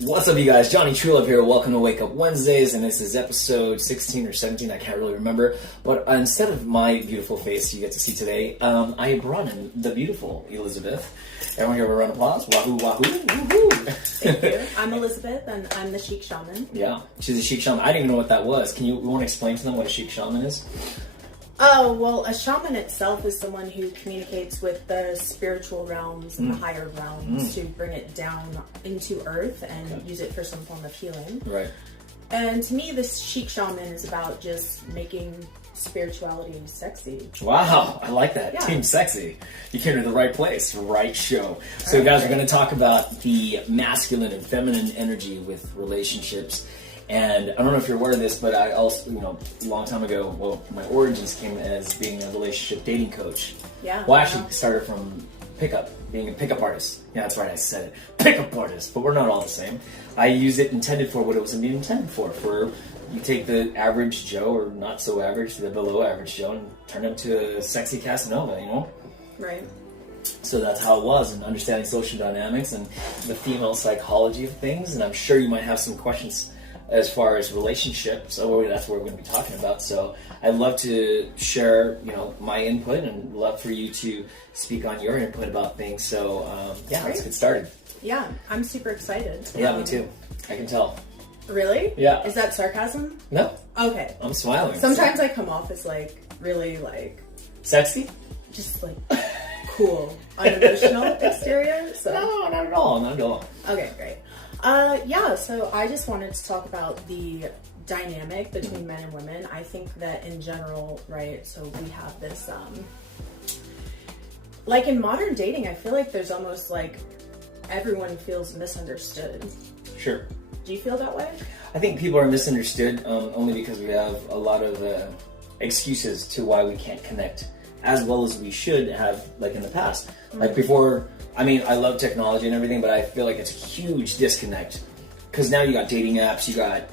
What's up, you guys? Jonny Truelove here. Welcome to Wake Up Wednesdays, and this is episode 16 or 17. I can't really remember. But instead of my beautiful face you get to see today, I brought in the beautiful Elizabeth. Everyone give her a round of applause. Wahoo, wahoo, woohoo. Thank you. I'm Elizabeth, and I'm the Chic Shaman. Yeah, she's a Chic Shaman. I didn't even know what that was. You want to explain to them what a Chic Shaman is? Oh, well, a shaman itself is someone who communicates with the spiritual realms and the higher realms to bring it down into earth and use it for some form of healing. Right. And to me, this Chic Shaman is about just making spirituality sexy. Wow, I like that. Yeah. Team Sexy. You came to the right place, right show. So guys, we're going to talk about the masculine and feminine energy with relationships. And I don't know if you're aware of this, but I also, a long time ago, my origins came as being a relationship dating coach. Yeah. Well, I actually started from being a pickup artist. Yeah, that's right, I said it. Pickup artist, but we're not all the same. I use it intended for what it was intended for. You take the average Joe, or not so average, the below average Joe, and turn them to a sexy Casanova, Right. So that's how it was, and understanding social dynamics and the female psychology of things. And I'm sure you might have some questions as far as relationships. So that's what we're going to be talking about. So I'd love to share, my input, and love for you to speak on your input about things. So let's get started. Yeah, I'm super excited. Yeah, me too. I can tell. Really? Yeah. Is that sarcasm? No. Okay. I'm smiling. Sometimes I come off as really Sexy? just cool, unemotional exterior. So. No, not at all. Not at all. Okay, great. So I just wanted to talk about the dynamic between men and women. I think that in general, right, so we have this, in modern dating, I feel like there's almost everyone feels misunderstood. Sure. Do you feel that way? I think people are misunderstood only because we have a lot of excuses to why we can't connect as well as we should have, in the past. Before, I love technology and everything, but I feel like it's a huge disconnect. Because now you got dating apps, you got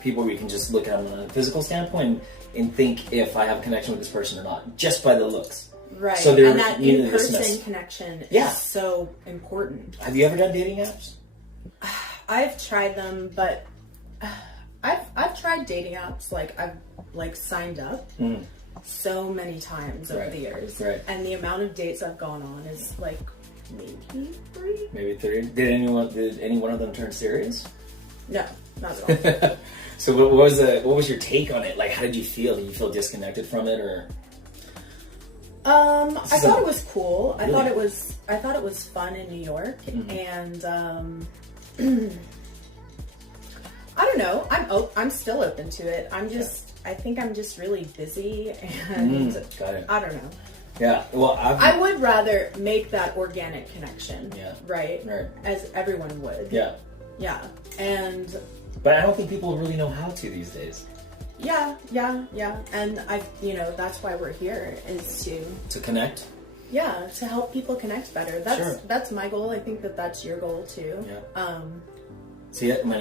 people where you can just look at them on a physical standpoint and think if I have a connection with this person or not, just by the looks. Right, so and that in-person connection is so important. Have you ever done dating apps? I've tried them, but I've tried dating apps. I've signed up so many times over the years, and the amount of dates I've gone on is maybe 3. Maybe 3. Did any one of them turn serious? No, not at all. So what was your take on it? How did you feel? Did you feel disconnected from it, or? I thought it was cool. Really? I thought it was fun in New York, and I don't know. I'm still open to it. I think I'm just really busy, and got it. I don't know. Yeah, well, I would rather make that organic connection, right? Right. As everyone would. Yeah. Yeah, But I don't think people really know how to these days. Yeah, and that's why we're here, is to connect. Yeah, to help people connect better. That's my goal. I think that's your goal too. Yeah. See it? What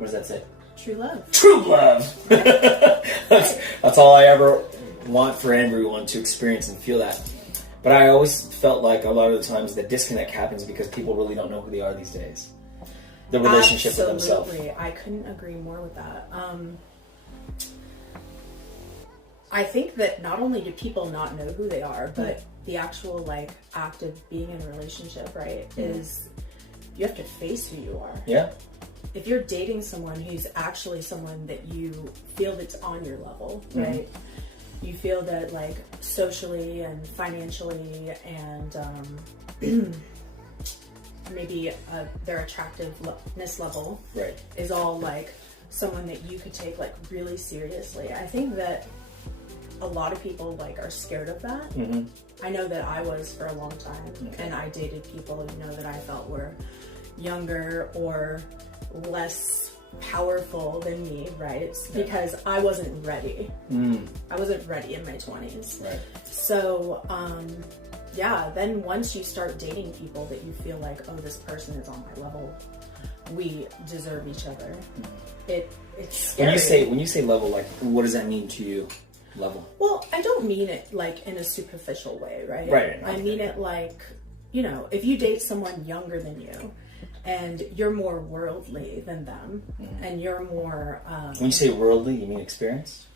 does that say? True love. True love. That's all I ever want for everyone to experience and feel that. But I always felt like a lot of the times the disconnect happens because people really don't know who they are these days. The relationship with themselves. Absolutely. I couldn't agree more with that. I think that not only do people not know who they are, but the actual act of being in a relationship, right, is you have to face who you are. Yeah. If you're dating someone who's actually someone that you feel that's on your level, right? You feel that socially and financially and maybe their attractiveness level is all someone that you could take really seriously. I think that a lot of people are scared of that. I know that I was for a long time, and I dated people that I felt were younger or less powerful than me, right? Because I wasn't ready. I wasn't ready in my 20s. Right. So, then once you start dating people that you feel oh, this person is on my level, we deserve each other. It's scary. When you say level, what does that mean to you? Level? Well, I don't mean it in a superficial way, right? Right. I mean it if you date someone younger than you, and you're more worldly than them, and you're more... when you say worldly, you mean experienced?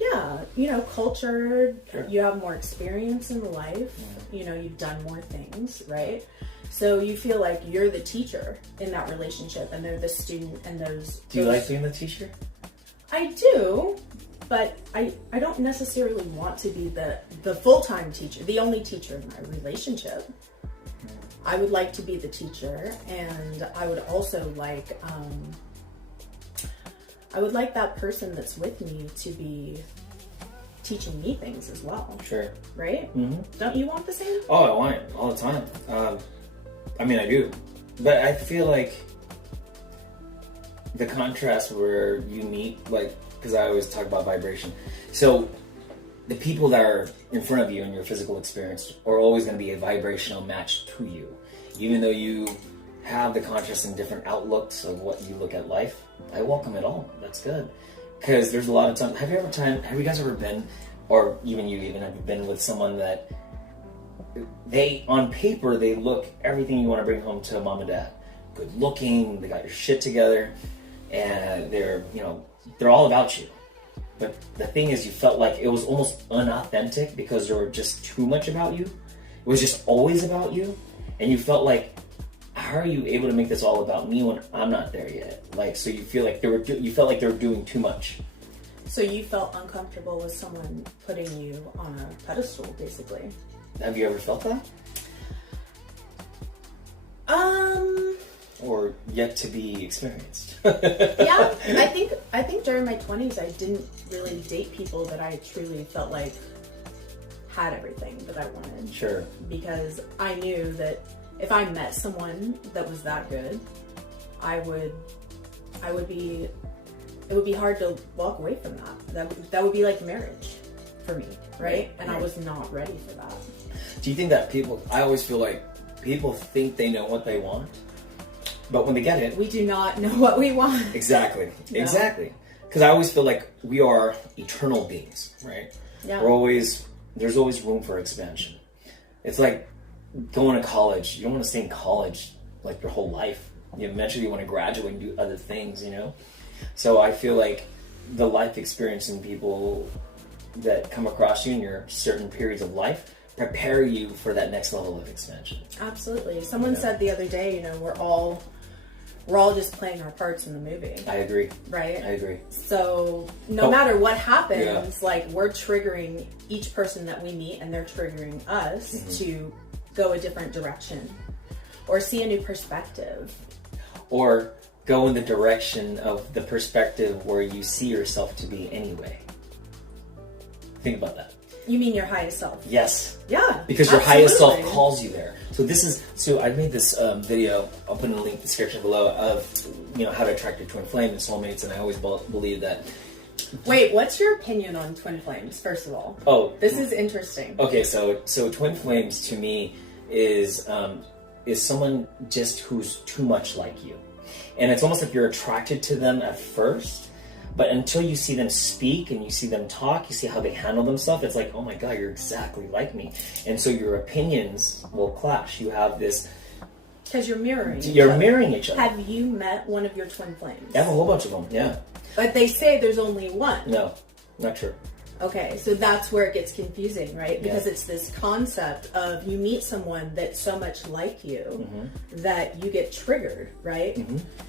Yeah, you know, cultured, sure. You have more experience in life, you know, you've done more things, right? So you feel like you're the teacher in that relationship, and they're the student, and those... Do you like being the teacher? I do, but I don't necessarily want to be the full-time teacher, the only teacher in my relationship. I would like to be the teacher, and I would also like... I would like that person that's with me to be teaching me things as well. Sure. Right? Mm-hmm. Don't you want the same? Oh, I want it all the time. I mean, I do. But I feel like the contrast where you meet, like, because I always talk about vibration. So the people that are in front of you in your physical experience are always going to be a vibrational match to you. Even though you have the contrast and different outlooks of what you look at life, I welcome it all. That's good. Because there's a lot of time. Have you guys ever been, or even you even have been with someone that they, on paper, they look everything you want to bring home to mom and dad. Good looking, they got your shit together, and they're all about you. But the thing is, you felt like it was almost unauthentic because they were just too much about you. It was just always about you, and you felt like, how are you able to make this all about me when I'm not there yet? Like, so you feel like you felt like they were doing too much. So you felt uncomfortable with someone putting you on a pedestal, basically. Have you ever felt that? Or yet to be experienced? Yeah, I think during my 20s I didn't really date people that I truly felt like had everything that I wanted. Sure. Because I knew that if I met someone that was that good, it would be hard to walk away from that. That would be like marriage for me, right? And I was not ready for that. Do you think that I always feel like people think they know what they want, but when they get it... We do not know what we want. Exactly. No. Exactly. Because I always feel like we are eternal beings, right? Yeah. There's always room for expansion. It's like going to college. You don't want to stay in college like your whole life. Eventually you want to graduate and do other things, So I feel like the life experience in people that come across you in your certain periods of life prepare you for that next level of expansion. Like someone said the other day, we're all just playing our parts in the movie. I agree. Right? I agree. So no matter what happens, like we're triggering each person that we meet, and they're triggering us to go a different direction or see a new perspective. Or go in the direction of the perspective where you see yourself to be anyway. Think about that. You mean your highest self? Yes. Yeah. Because your highest self calls you there. So I made this video, I'll put in a link in the description below, of how to attract your twin flame and soulmates, and I always believe that. Wait, what's your opinion on twin flames, first of all? Oh. This is interesting. Okay, so twin flames to me is someone just who's too much like you. And it's almost like you're attracted to them at first, but until you see them speak and you see them talk, you see how they handle themselves, it's like, oh my God, you're exactly like me. And so your opinions will clash. You have this... Because you're mirroring each other. Have you met one of your twin flames? I have a whole bunch of them, yeah. But they say there's only one. No, not true. Okay, so that's where it gets confusing, right? Because it's this concept of you meet someone that's so much like you that you get triggered, right?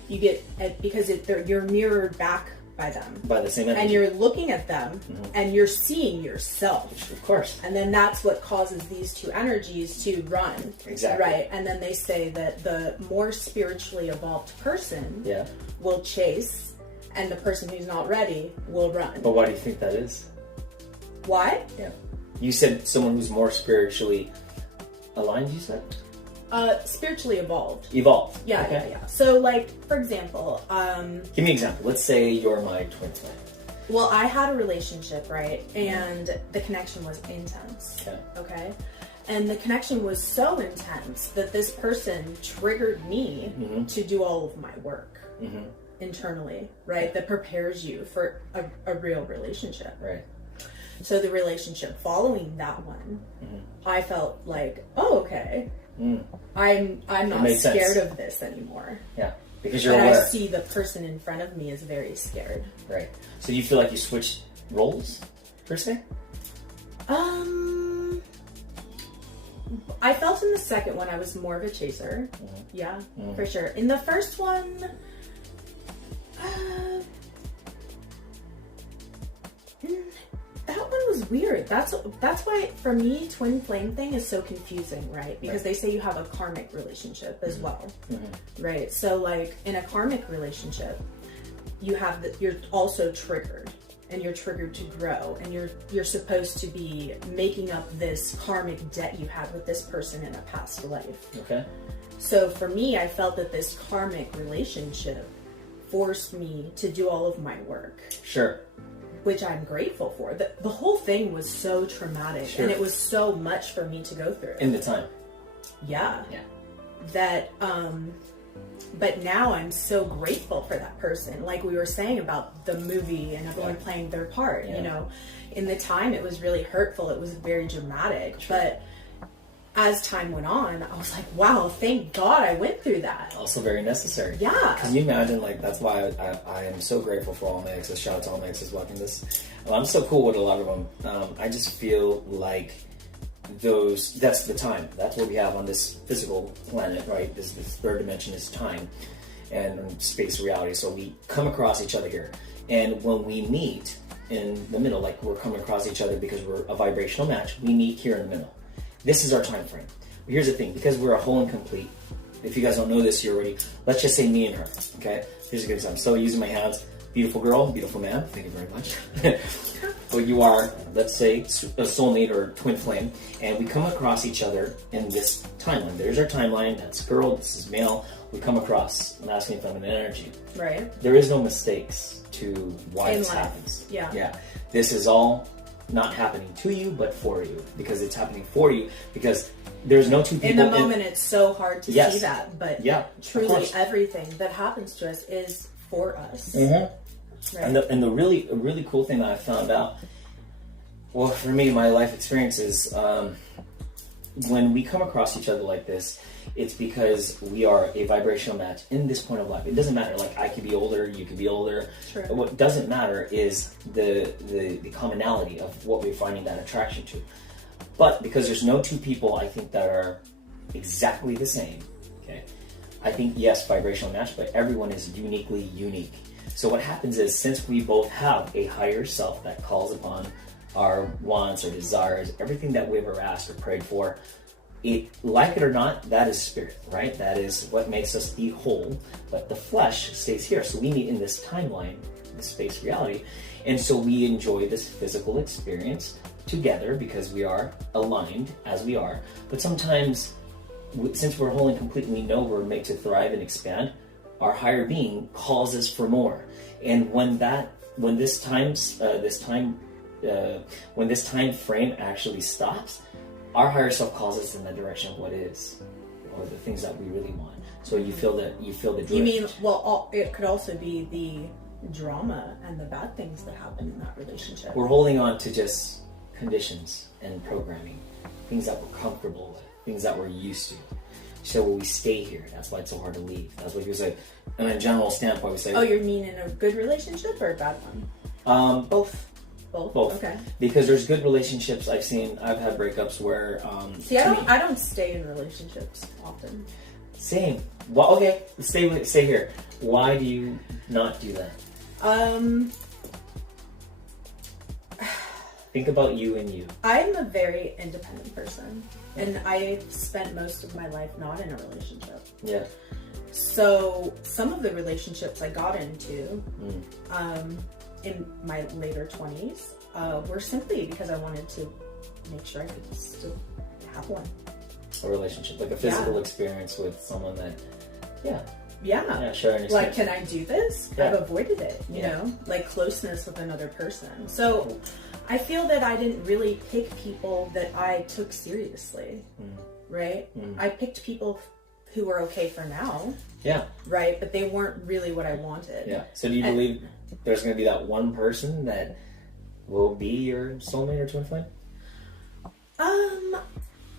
You get, because you're mirrored back by them. By the same energy. And you're looking at them and you're seeing yourself. Of course. And then that's what causes these two energies to run. Exactly. Right? And then they say that the more spiritually evolved person will chase, and the person who's not ready will run. But why do you think that is? Why? Yeah. You said someone who's more spiritually aligned, you said? Spiritually evolved. Evolved. Yeah, okay. yeah. So, like, for example... Give me an example. Let's say you're my twin flame. Well, I had a relationship, right? And the connection was intense. Okay? And the connection was so intense that this person triggered me to do all of my work internally, right? That prepares you for a real relationship. Right. So the relationship following that one, I felt like, oh, okay, I'm not scared of this anymore. Yeah, because you're aware. I see the person in front of me is very scared. Right. So you feel like you switched roles, per se? I felt in the second one I was more of a chaser. Yeah, for sure. In the first one, that one was weird. That's why for me twin flame thing is so confusing, right? Because they say you have a karmic relationship as well, right? So like in a karmic relationship, you're also triggered. And you're triggered to grow, and you're supposed to be making up this karmic debt you had with this person in a past life. Okay. So for me, I felt that this karmic relationship forced me to do all of my work. Sure. Which I'm grateful for. The whole thing was so traumatic, and it was so much for me to go through. In the time. Yeah. Yeah. That, but now I'm so grateful for that person. Like we were saying about the movie and everyone playing their part, you know. In the time, it was really hurtful. It was very dramatic. Sure. But as time went on, I was like, wow, thank God I went through that. Also very necessary. Yeah. Can you imagine, like, that's why I am so grateful for all my exes. Shout out to all my exes watching this. Well, I'm so cool with a lot of them. I just feel like that's the time. That's what we have on this physical planet, right? This third dimension is time and space reality. So we come across each other here. And when we meet in the middle, like we're coming across each other because we're a vibrational match, we meet here in the middle. This is our time frame. But here's the thing, because we're a whole and complete, if you guys don't know this here already, let's just say me and her, okay? Here's a good example. So using my hands, beautiful girl, beautiful man, thank you very much. Well, you are, let's say, a soulmate or twin flame, and we come across each other in this timeline. There's our timeline, that's girl, this is male. We come across masculine and feminine energy. Right. There is no mistakes to why this happens. Yeah. Yeah. This is all not happening to you, but for you, because it's happening for you, because there's no two people. In the moment, it's so hard to see that, but truly everything that happens to us is for us. Right. And the really cool thing that I found out, well, for me, my life experiences, when we come across each other like this, it's because we are a vibrational match in this point of life. It doesn't matter, like I could be older, you could be older. Sure. What doesn't matter is the commonality of what we're finding that attraction to. But because there's no two people, I think, that are exactly the same, okay? I think, yes, vibrational match, but everyone is uniquely unique. So what happens is, since we both have a higher self that calls upon our wants, our desires, everything that we've ever asked or prayed for, like it or not, that is spirit, right? That is what makes us the whole, but the flesh stays here. So we meet in this timeline, this space reality, and so we enjoy this physical experience together because we are aligned as we are. But sometimes, since we're whole and complete, we know we're made to thrive and expand. Our higher being calls us for more, and when this time frame actually stops, our higher self calls us in the direction of what is, or the things that we really want. So you feel the drift. You mean, well, it could also be the drama and the bad things that happen in that relationship. We're holding on to just conditions and programming, things that we're comfortable with, things that we're used to. So we stay here. That's why it's so hard to leave. That's what he was like. In a general standpoint, we say. Oh, you mean in a good relationship or a bad one? Both. Both. Okay. Because there's good relationships I've seen. I've had breakups where. See, I don't stay in relationships often. Same. Well, okay. Stay here. Why do you not do that? Think about you and you. I'm a very independent person, and I've spent most of my life not in a relationship. Yeah. So some of the relationships I got into in my later 20s were simply because I wanted to make sure I could still have one. A relationship, like a physical experience with someone that, sharing experience. Like, can I do this? Yeah. I've avoided it, you know, like closeness with another person. So I feel that I didn't really pick people that I took seriously, right? I picked people who were okay for now. Yeah. Right? But they weren't really what I wanted. Yeah. So do you believe there's going to be that one person that will be your soulmate or twin flame?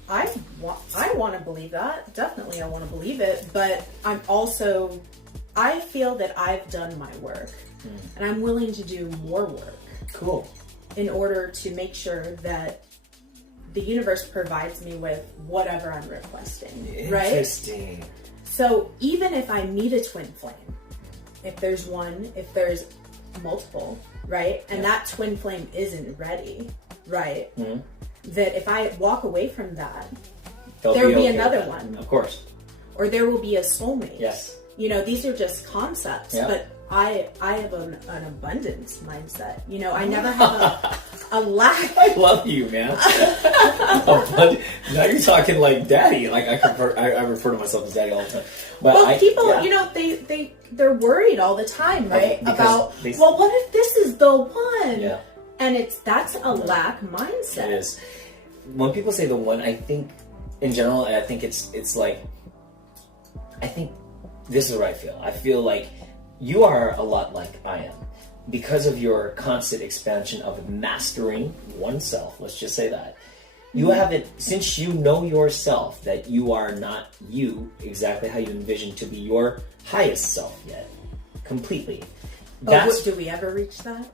I want to believe that. Definitely I want to believe it. But I feel that I've done my work. And I'm willing to do more work. Cool. In order to make sure that the universe provides me with whatever I'm requesting. Interesting. Right? So even if I meet a twin flame, if there's one, if there's multiple, right? And that twin flame isn't ready, right? That if I walk away from that, there will be another one. Of course. Or there will be a soulmate. Yes. You know, these are just concepts, but I have an abundance mindset. You know, I never have a lack. I love you, man. Now you're talking like daddy. Like I refer to myself as daddy all the time. But well, people, you know, they're worried all the time, right? About well, what if this is the one? Yeah. And that's a lack mindset. It is. When people say the one, I think in general, I think it's like, I think this is what I feel. I feel like you are a lot like I am because of your constant expansion of mastering oneself. Let's just say that. You haven't, since you know yourself that you are not you exactly how you envision to be your highest self yet, completely. Do we ever reach that?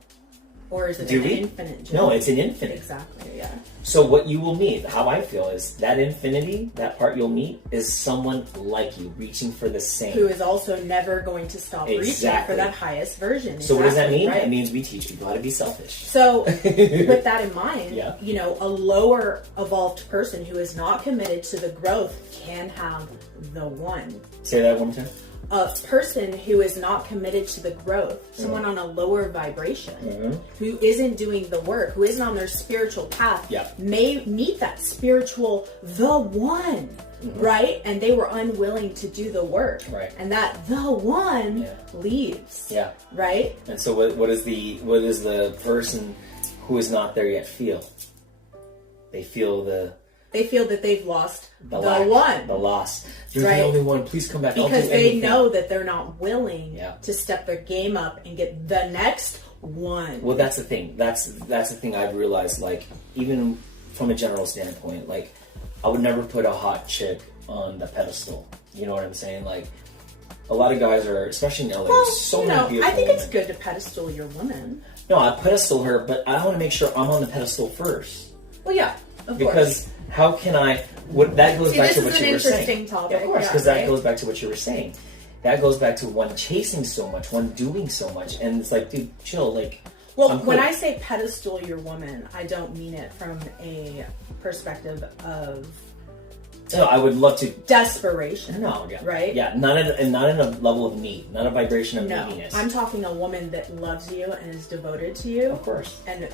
Or is it an infinite journey? No, it's an infinite. Exactly, yeah. So what you will meet, how I feel, is that infinity, that part you'll meet, is someone like you, reaching for the same. Who is also never going to stop reaching for that highest version. So what does that mean? Right? It means we teach people how to be selfish. So with that in mind, you know, a lower evolved person who is not committed to the growth can have the one. Say that one more time. A person who is not committed to the growth, someone on a lower vibration, who isn't doing the work, who isn't on their spiritual path, may meet that spiritual the one, right? And they were unwilling to do the work, right? And that the one leaves, right? And so, what does the person who is not there yet feel? They feel that they've lost the one. The loss. You're the only one. Please come back. Because they know that they're not willing to step their game up and get the next one. Well, that's the thing. That's the thing I've realized. Like, even from a general standpoint, like, I would never put a hot chick on the pedestal. You know what I'm saying? Like, a lot of guys are, especially in LA, many beautiful I think women. it's good to pedestal your woman. No, I pedestal her, but I want to make sure I'm on the pedestal first. Well, yeah, of course. How can I? That goes back to what you were saying. This is an interesting topic. Yeah, of course, because that goes back to what you were saying. That goes back to one chasing so much, one doing so much, and it's like, dude, chill. Like, well, when I say pedestal your woman, I don't mean it from a perspective of. No, I would love to. Desperation. No, right? Yeah, not in a level of need, not a vibration of neediness. I'm talking a woman that loves you and is devoted to you. Of course. And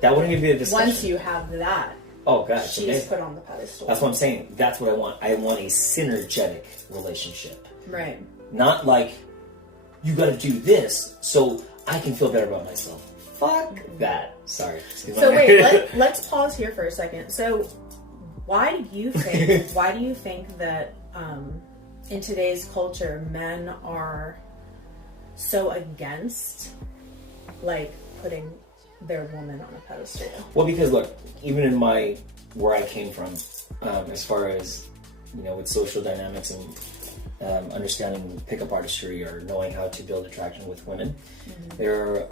that wouldn't even be a discussion. Once you have that. Oh God, she's put on the pedestal. That's what I'm saying. That's what I want. I want a synergetic relationship. Right. Not like, you got to do this so I can feel better about myself. Fuck that. Sorry. So wait, let's pause here for a second. So why do you think that in today's culture men are so against like putting their woman on a pedestal? Well, because look, even in where I came from, as far as, you know, with social dynamics and understanding pickup artistry or knowing how to build attraction with women, they're,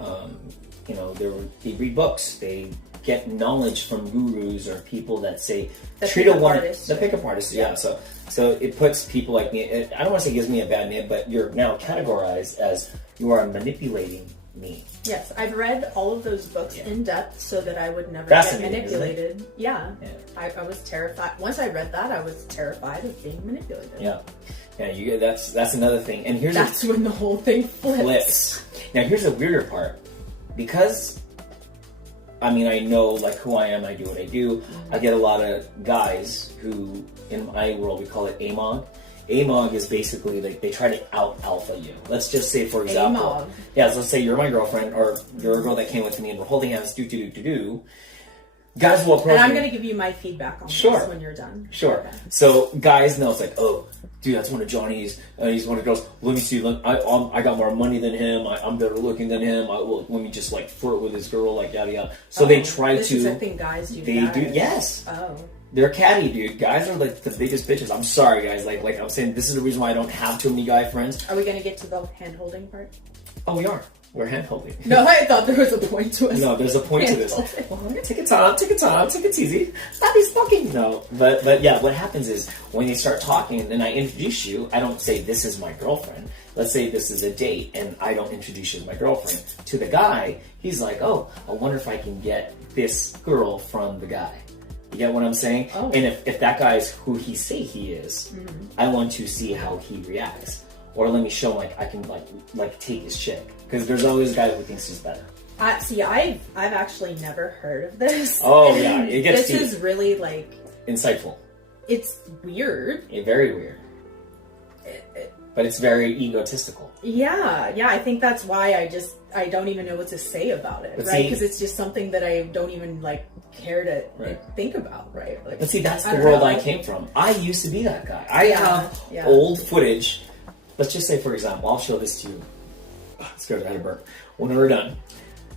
you know, they read books, they get knowledge from gurus or people that say treat a woman, the pickup artist, So it puts people like me. I don't want to say it gives me a bad name, but you're now categorized as you are manipulating me. Yes, I've read all of those books in depth so that I would never get manipulated. Yeah. I was terrified. Once I read that, I was terrified of being manipulated. Yeah. That's another thing. And that's when the whole thing flips. Now here's the weirder part. Because, I mean, I know like who I am, I do what I do. I get a lot of guys who, in my world, we call it AMOG. AMOG is basically like they try to out alpha you. Let's just say, for example, so let's say you're my girlfriend or you're a girl that came with me and we're holding hands, do. Guys will approach me. And I'm going to give you my feedback on this when you're done. Sure. Okay. So guys know it's like, oh, dude, that's one of Johnny's. He's one of the girls. Let me see. I got more money than him. I'm better looking than him. Let me just like flirt with this girl, like yada yada. So they try to. This is a thing guys do. They do. Yes. Oh. They're catty, dude. Guys are like the biggest bitches. I'm sorry, guys. Like I'm saying, this is the reason why I don't have too many guy friends. Are we gonna get to the hand holding part? Oh, we are. We're hand holding. No, I thought there was a point to it. No, there's a point to this. Well, take it time, take it easy. Stop be fucking. No, but yeah, what happens is when they start talking and I introduce you, I don't say this is my girlfriend. Let's say this is a date and I don't introduce you as my girlfriend. To the guy, he's like, oh, I wonder if I can get this girl from the guy. You get what I'm saying? Oh. And if that guy is who he say he is, I want to see how he reacts. Or let me show him like I can like take his chick. Because there's always a guy who thinks he's better. See, I've actually never heard of this. Oh yeah, it gets this is really like insightful. It's weird. Very weird. But it's very egotistical. Yeah. I think that's why I don't even know what to say about it, right? Because it's just something that I don't even like care to think about, right? Like, but see, that's the world I came from. I used to be that guy. I have old footage. Let's just say, for example, I'll show this to you. Let's go to that burp. When we're done,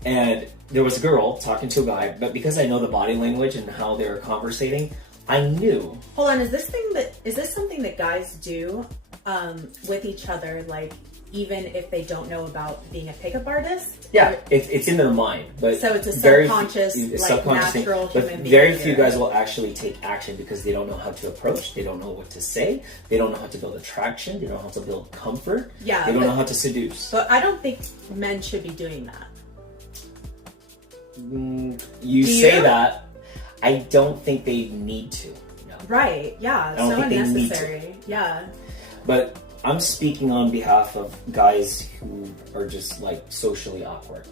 and there was a girl talking to a guy, but because I know the body language and how they were conversating, I knew. Hold on, is this something that guys do with each other, like even if they don't know about being a pickup artist? Yeah, it's in their mind, but so it's a subconscious, natural thing. Human behavior. Very few guys will actually take action because they don't know how to approach, they don't know what to say, they don't know how to build attraction, they don't know how to build comfort, yeah, they don't know how to seduce. But I don't think men should be doing that. You say that. I don't think they need to. No. Right? Yeah, I don't so think unnecessary. They need to. Yeah. But I'm speaking on behalf of guys who are just like socially awkward,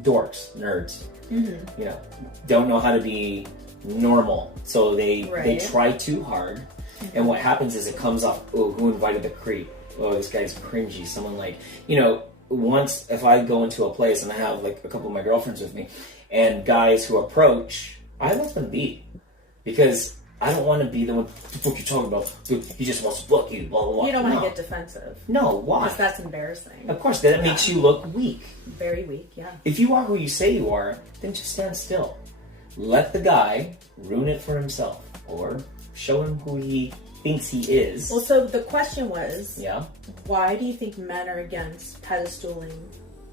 dorks, nerds. You know, don't know how to be normal, so they try too hard, and what happens is it comes off. Oh, who invited the creep? Oh, this guy's cringy. Someone like, you know. Once if I go into a place and I have like a couple of my girlfriends with me, and guys who approach, I let them be, because I don't want to be the one. What the fuck you talking about? Dude, he just wants to fuck you. Blah blah blah. You don't want to get defensive. No, why? Because that's embarrassing. Of course, that makes you look weak. Very weak. Yeah. If you are who you say you are, then just stand still. Let the guy ruin it for himself, or show him who he thinks he is. Well, so the question was, why do you think men are against pedestaling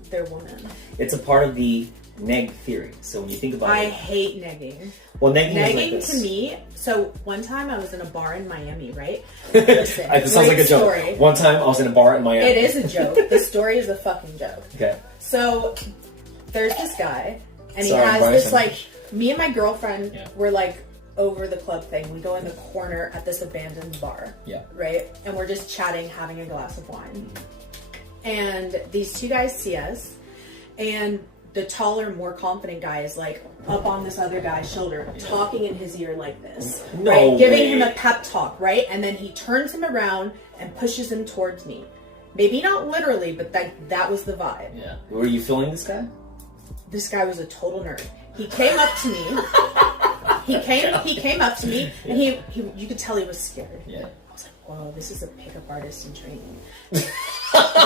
their women? It's a part of the neg theory. So when you think about I hate negging. Well, negging is like this. To me, so one time I was in a bar in Miami, right? Listen, it sounds like a joke. Story. One time I was in a bar in Miami. It is a joke. The story is a fucking joke. Okay. So there's this guy, and he has this like, me and my girlfriend were like, over the club thing. We go in the corner at this abandoned bar. Yeah. Right? And we're just chatting, having a glass of wine. And these two guys see us, and the taller, more confident guy is like up on this other guy's shoulder, talking in his ear like this. No way. Giving him a pep talk, right? And then he turns him around and pushes him towards me. Maybe not literally, but that was the vibe. Yeah. Were you feeling this guy? This guy was a total nerd. He came up to me. He came up to me, and he you could tell he was scared. Yeah. I was like, whoa, this is a pickup artist in training.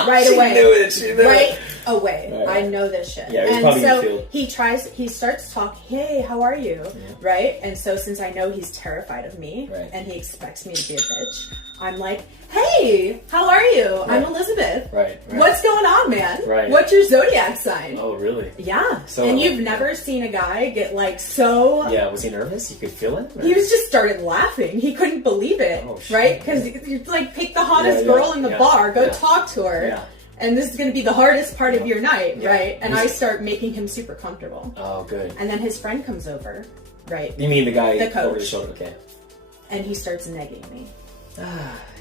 Right away. She knew it. Right away. Right. I know this shit. Yeah, and so he starts talking, hey, how are you? Yeah. Right? And so since I know he's terrified of me, and he expects me to be a bitch, I'm like, hey, how are you? I'm Elizabeth. Right. What's going on, man? Right. What's your zodiac sign? Oh, really? Yeah. So, and you've never seen a guy get like so... Yeah, was he nervous? You could feel it? Or? He just started laughing. He couldn't believe it. Oh, right? Because you like pick the hottest girl in the bar, go talk to her. Yeah. And this is going to be the hardest part of your night, right? And I start making him super comfortable. Oh, good. And then his friend comes over, right? You mean the guy the coach. Over the shoulder, okay. And he starts negging me.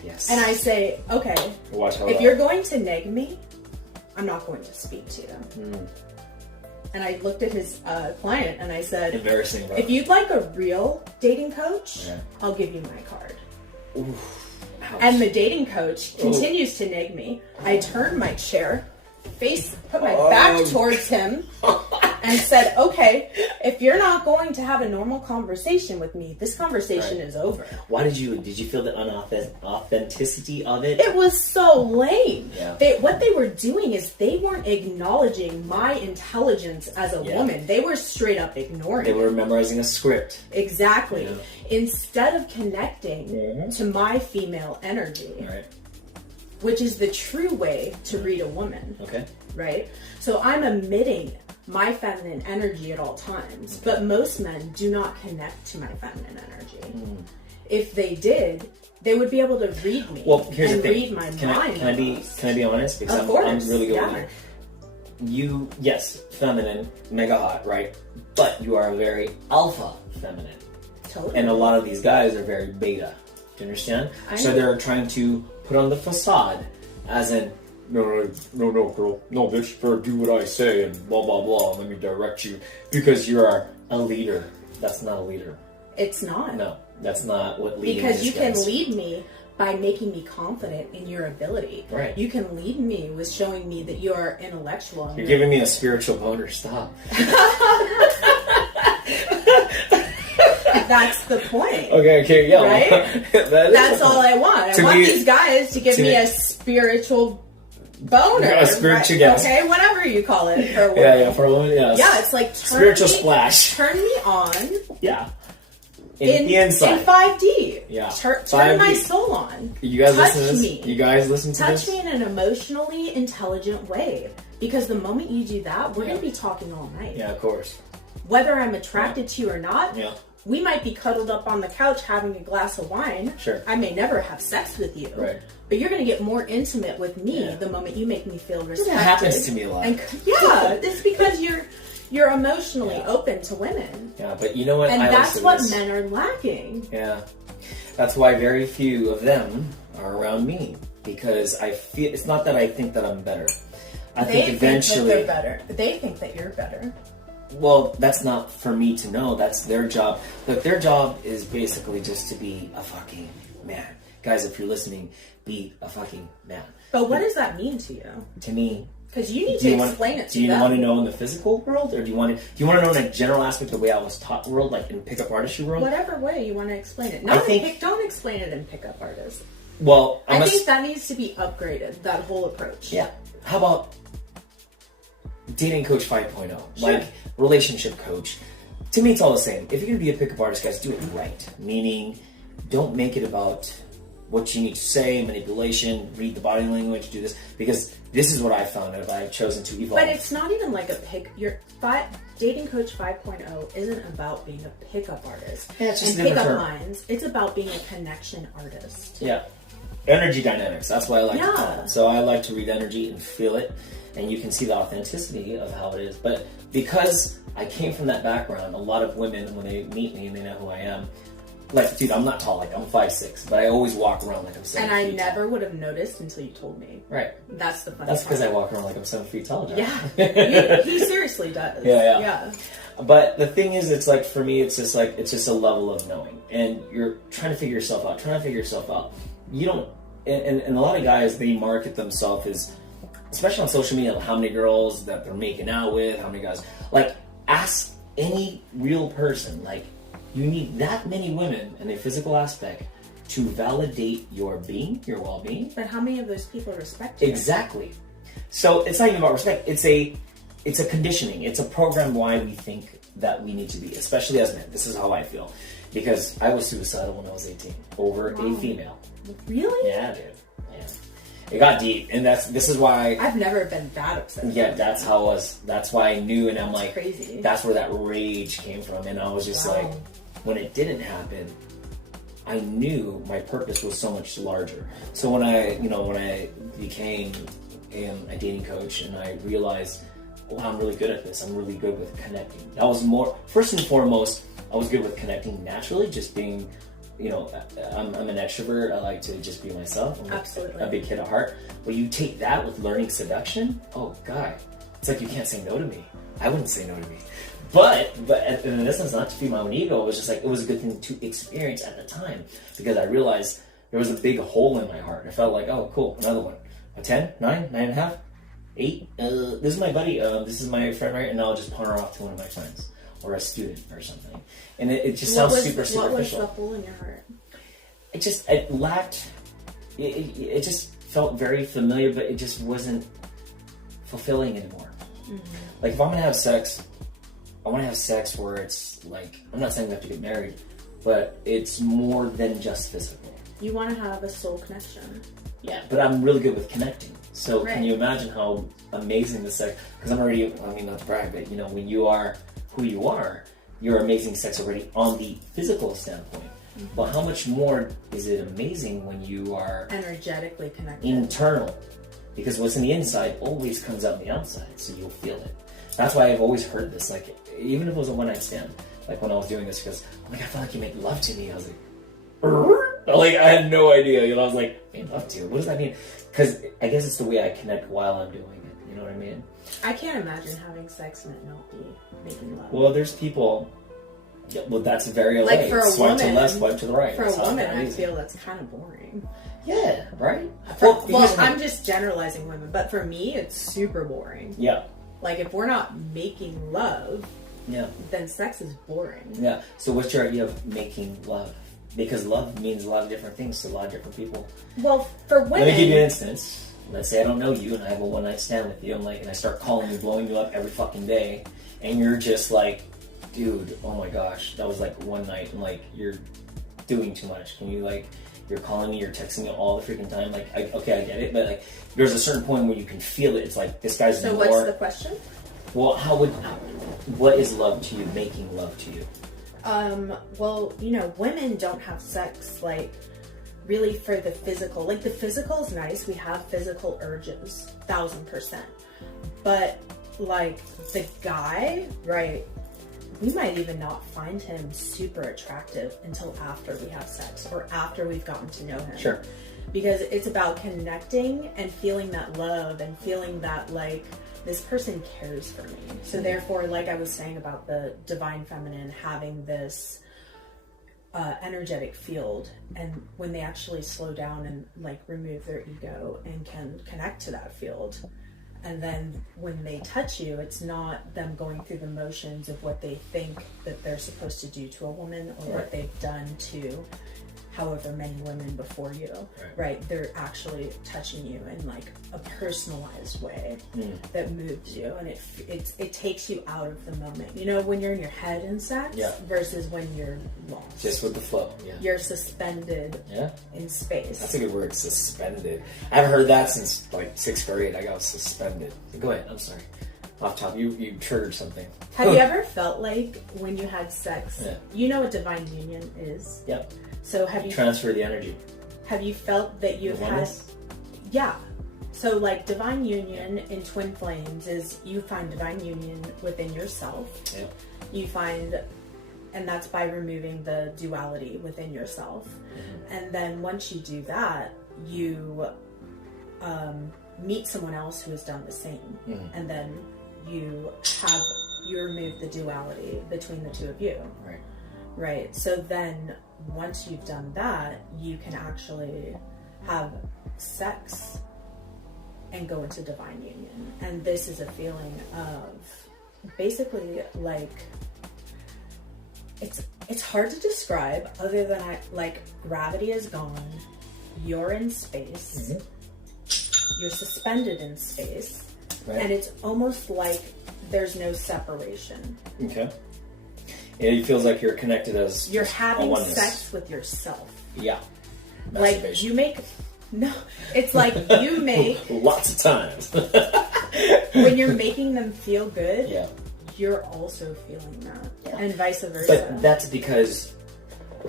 Yes. And I say, okay, if you're going to neg me, I'm not going to speak to you. And I looked at his client and I said, embarrassing, bro. If you'd like a real dating coach, I'll give you my card. Oof. And the dating coach continues to neg me. I turn my chair, put my back towards him, and said, okay, if you're not going to have a normal conversation with me, this conversation is over. Why did you feel the authenticity of it? It was so lame. Yeah. What they were doing is they weren't acknowledging my intelligence as a woman. They were straight up ignoring it. They were memorizing a script. Exactly. Yeah. Instead of connecting to my female energy, which is the true way to read a woman. Okay. Right? So I'm emitting my feminine energy at all times, but most men do not connect to my feminine energy. If they did, they would be able to read me and read my mind. Can I be honest? Because I'm really good with you. Yes, feminine, mega hot, right? But you are a very alpha feminine. Totally. And a lot of these guys are very beta. Do you understand? So they're trying to put on the facade as in, no, girl. No, bitch, better do what I say and blah, blah, blah. Let me direct you. Because you're a leader. That's not a leader. It's not. No, that's not what leading is. Because you can lead me by making me confident in your ability. Right. You can lead me with showing me that you're intellectual. You're giving me a spiritual boner. Stop. That's the point. Okay, yeah. Right? That's all I want. I want these guys to give me a spiritual boner. A spiritual gas. Okay, whatever you call it for a woman. Yeah, for a woman, yes. Yeah, it's like spiritual splash. Turn me on. Yeah. In the inside. In 5D. Yeah. Turn my soul on. You guys Touch listen to this? me. You guys listen to this? Touch me in an emotionally intelligent way. Because the moment you do that, we're going to be talking all night. Yeah, of course. Whether I'm attracted to you or not, we might be cuddled up on the couch having a glass of wine. Sure. I may never have sex with you. Right. But you're going to get more intimate with me the moment you make me feel respected. That happens to me a lot. And it's because you're emotionally open to women. Yeah, but you know what? And that's what men are lacking. Yeah. That's why very few of them are around me. Because I feel, it's not that I think that I'm better. I think eventually that they're better. They think that you're better. Well, that's not for me to know. That's their job. Look, their job is basically just to be a fucking man. Guys, if you're listening, be a fucking man. But what does that mean to you? To me, because you need to explain it to them. Do you want to know in the physical world, or do you want to know in a general aspect, the way I was taught world, like in pickup artistry world? Whatever way you want to explain it. Don't explain it in pickup artists. Well, I think that needs to be upgraded. That whole approach. Yeah. How about dating coach 5.0? Like relationship coach. To me, it's all the same. If you're going to be a pickup artist, guys, do it right. Meaning, don't make it about what you need to say, manipulation, read the body language, do this. Because this is what I found out. I've chosen to evolve. But it's not even like dating coach 5.0 isn't about being a pickup artist. Yeah, it's just and pickup lines. It's about being a connection artist. Yeah. Energy dynamics. That's why I like to call it. So I like to read energy and feel it. And you can see the authenticity of how it is. But because I came from that background, a lot of women, when they meet me and they know who I am, like, dude, I'm not tall, like, I'm 5'6", but I always walk around like I'm 7 feet. And I never would have noticed until you told me. Right. That's the funny part. That's because I walk around like I'm 7 feet tall, John. Yeah. He seriously does. Yeah. But the thing is, it's like, for me, it's just a level of knowing. And you're trying to figure yourself out. You don't, and a lot of guys, they market themselves as, especially on social media, how many girls that they're making out with, how many guys. Like, ask any real person. Like, you need that many women in a physical aspect to validate your being, your well-being. But how many of those people respect you? Exactly. So it's not even about respect. It's a conditioning. It's a program why we think that we need to be, especially as men. This is how I feel. Because I was suicidal when I was 18 over a female. Really? Yeah, dude. Yeah. It got deep, and this is why I've never been that upset. Yeah, that's how I was. That's why I knew, and I'm like, crazy. That's where that rage came from, and I was just like, when it didn't happen, I knew my purpose was so much larger. So when I became a dating coach, and I realized, wow, I'm really good at this. I'm really good with connecting. That was more, first and foremost, I was good with connecting naturally, just being. I'm an extrovert. I like to just be myself. I'm Absolutely. A big kid at heart. But you take that with learning seduction, oh God, it's like you can't say no to me. I wouldn't say no to me. But in essence, not to feed my own ego, it was just like, it was a good thing to experience at the time, because I realized there was a big hole in my heart. I felt like, oh cool, another one. A 10, 9, 9.5. 8. This is my buddy. This is my friend, right? And I'll just pawn her off to one of my friends or a student or something. And it just sounds super superficial. What was the hole in your heart? It lacked. It just felt very familiar, but it just wasn't fulfilling anymore. Mm-hmm. Like if I'm gonna have sex, I want to have sex where it's like, I'm not saying we have to get married, but it's more than just physical. You want to have a soul connection. Yeah, but I'm really good with connecting. So Can you imagine how amazing the sex, because I'm already, I mean, not to brag, but you know, when you are who you are, you're amazing sex already on the physical standpoint. Mm-hmm. But how much more is it amazing when you are energetically connected? Internal. Because what's in the inside always comes out on the outside, so you'll feel it. That's why I've always heard this, like, even if it was a one-night stand, like when I was doing this, because, oh my God, I felt like you made love to me. I was like, I had no idea, you know, I was like, made love to you? What does that mean? Because I guess it's the way I connect while I'm doing it, you know what I mean? I can't imagine having sex and it not be making love. Well, there's people, yeah, well, that's very like for a swipe woman, to the left, swipe to the right. For a woman, I feel that's kind of boring. Yeah, right? Well, I'm just generalizing women, but for me, it's super boring. Yeah. Like, if we're not making love, then sex is boring. Yeah. So what's your idea of making love? Because love means a lot of different things to a lot of different people. Well, for women... Let me give you an instance. Let's say I don't know you and I have a one-night stand with you, and I start calling you, blowing you up every fucking day, and you're just like, dude, oh my gosh, that was like one night, and like, you're doing too much. Can you like... You're calling me, you're texting me all the freaking time. Like, okay, I get it, but like, there's a certain point where you can feel it. It's like, this guy's more... So what's the question? Well, what is love to you, making love to you? Well, you know, women don't have sex, like, really for the physical. Like, the physical is nice. We have physical urges, 1000%. But, like, the guy, right... We might even not find him super attractive until after we have sex or after we've gotten to know him. Sure. Because it's about connecting and feeling that love and feeling that, like, this person cares for me. So therefore, like I was saying about the divine feminine having this energetic field, and when they actually slow down and like remove their ego and can connect to that field, and then when they touch you, it's not them going through the motions of what they think that they're supposed to do to a woman or what they've done to however many women before you, right? They're actually touching you in like a personalized way that moves you, and it takes you out of the moment. You know, when you're in your head in sex versus when you're lost. Just with the flow. Yeah. You're suspended in space. That's a good word, suspended. I haven't heard that since like 6th grade. I got suspended. Go ahead, I'm sorry. Off top, you triggered something. Have you ever felt like when you had sex, you know what divine union is? Yep. So have you transfer the energy? Have you felt that you've had? Yeah. So like divine union in twin flames is you find divine union within yourself. Yeah. You find, and that's by removing the duality within yourself. Mm-hmm. And then once you do that, you meet someone else who has done the same, and then you remove the duality between the two of you. Right. Right. So then once you've done that, you can actually have sex and go into divine union. And this is a feeling of basically like, it's hard to describe other than like gravity is gone, you're in space, you're suspended in space, and it's almost like there's no separation. Okay. It feels like you're connected as you're having sex with yourself. Yeah. Like you make it's like you make lots of times. When you're making them feel good, you're also feeling that, and vice versa. But that's because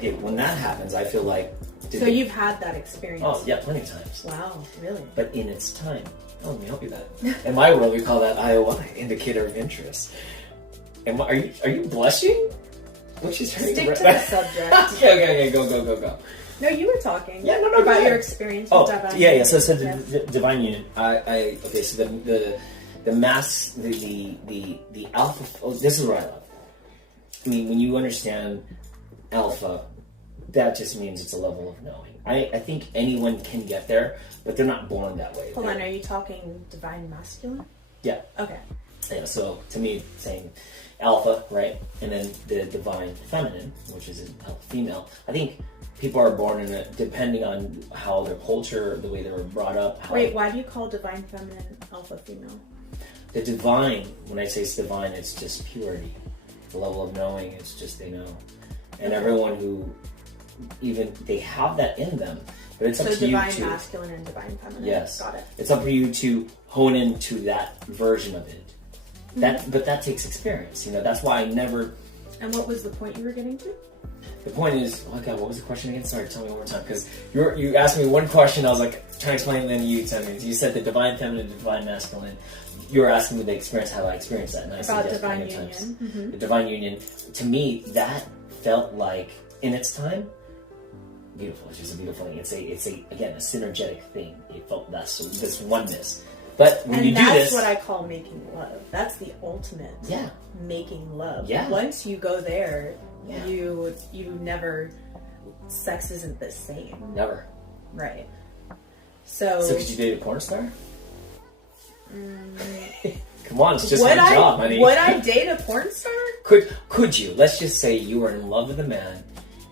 when that happens, I feel like so you've had that experience. Oh yeah, plenty of times. Wow, really? But in its time. Oh, let me help you with that. In my world, we call that IOI, indicator of interest. Are you blushing? What she's hearing? Stick to the subject. Okay, go. No, you were talking. Yeah, no. About your experience with divine union. Yeah. So the divine union. Okay. So the mass, the alpha. Oh, this is what I love. I mean, when you understand alpha, that just means it's a level of knowing. I think anyone can get there, but they're not born that way. Hold on, are you talking divine masculine? Yeah. Okay. Yeah, so to me, saying alpha, right? And then the divine feminine, which is an alpha female. I think people are born in it depending on how their culture, the way they were brought up. Wait, why do you call divine feminine alpha female? The divine, when I say it's divine, it's just purity. The level of knowing, it's just they know. And everyone who even, they have that in them. But it's up to you to... So divine masculine and divine feminine. Yes. Got it. It's up for you to hone into that version of it. But that takes experience. You know, that's why I never... And what was the point you were getting to? The point is, oh God, what was the question again? Sorry, tell me one more time. Because you asked me one question, I was like trying to explain, and then you tell me. You said the divine feminine, the divine masculine. You were asking me the experience, how I experienced that. And I said yes, divine union. Mm-hmm. The divine union, to me, that felt like, in its time, beautiful. It's just a beautiful thing. It's a again, a synergetic thing. It felt this oneness. But when you do this... that's what I call making love. That's the ultimate making love. Yeah. Once you go there, you never... Sex isn't the same. Never. Right. So could you date a porn star? Come on, it's just my job, honey. Would I date a porn star? Could you? Let's just say you were in love with a man.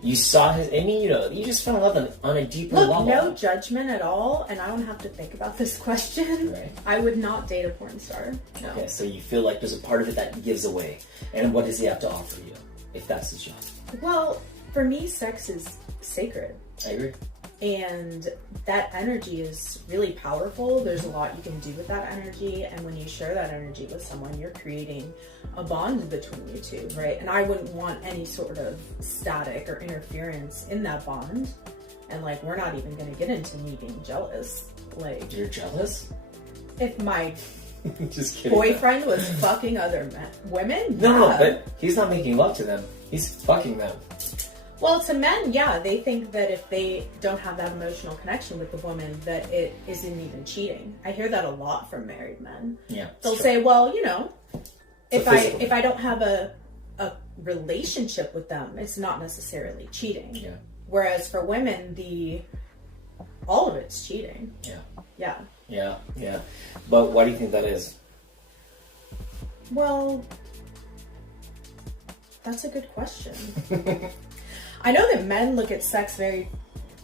You saw his... I mean, you know, you just fell in love on a deeper level. No judgment at all, and I don't have to think about this question. Right. I would not date a porn star. No. Okay, so you feel like there's a part of it that gives away. And what does he have to offer you, if that's his job? Well, for me, sex is sacred. I agree. And that energy is really powerful. There's a lot you can do with that energy. And when you share that energy with someone, you're creating a bond between you two, right? And I wouldn't want any sort of static or interference in that bond. And like, we're not even going to get into me being jealous. Like, you're jealous? If my just kidding, boyfriend was fucking other women? No, but he's not making love to them. He's fucking them. Well, to men, yeah, they think that if they don't have that emotional connection with the woman, that it isn't even cheating. I hear that a lot from married men. Yeah, they'll say, "Well, you know, if I don't have a relationship with them, it's not necessarily cheating." Yeah. Whereas for women, all of it's cheating. Yeah. Yeah. Yeah. Yeah. But why do you think that is? Well, that's a good question. I know that men look at sex very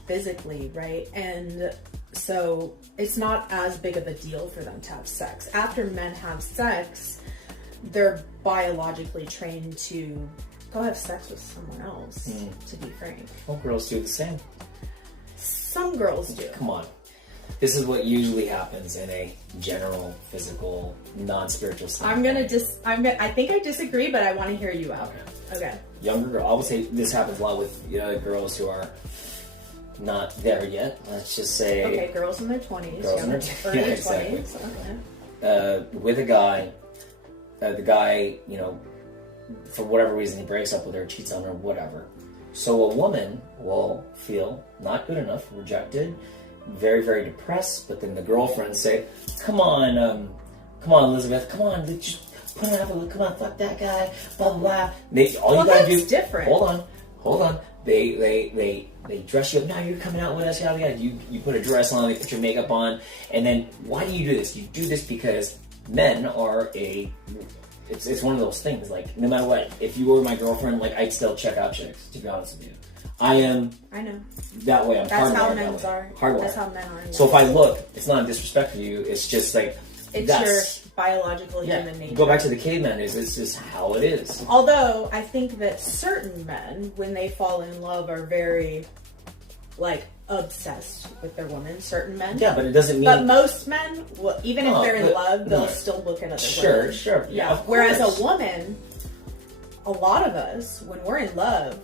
physically, right? And so it's not as big of a deal for them to have sex. After men have sex, they're biologically trained to go have sex with someone else, to be frank. Well, girls do the same. Some girls do. Come on. This is what usually happens in a general, physical, non-spiritual standpoint. I think I disagree, but I want to hear you out. Okay. Younger girl. I would say this happens a lot with girls who are not there yet. Let's just say... Okay, girls in their 20s. Girls in their early exactly. 20s. Okay. With a guy. The guy, for whatever reason, he breaks up with her, cheats on her, whatever. So a woman will feel not good enough, rejected, very, very depressed, but then the girlfriends say, come on, Elizabeth, come on, just put on a look, come on, fuck that guy, blah, blah, blah. That's different. Hold on. They dress you up, now you're coming out with us, yada, yada. You put a dress on, they put your makeup on, and then why do you do this? You do this because men are it's one of those things, like, no matter what, if you were my girlfriend, like, I'd still check out chicks, to be honest with you. I know. That way. I'm That's hardwired how men are. Hardwired. That's how men are. Yeah. So if I look, it's not a disrespect for you. It's just like it's your biological human nature. Go back to the caveman. It's just how it is. Although I think that certain men, when they fall in love, are very obsessed with their woman. Certain men. Yeah, but it doesn't mean. But most men, even if they're in love, they'll still look at other women. Sure. Yeah. Whereas a woman, a lot of us, when we're in love,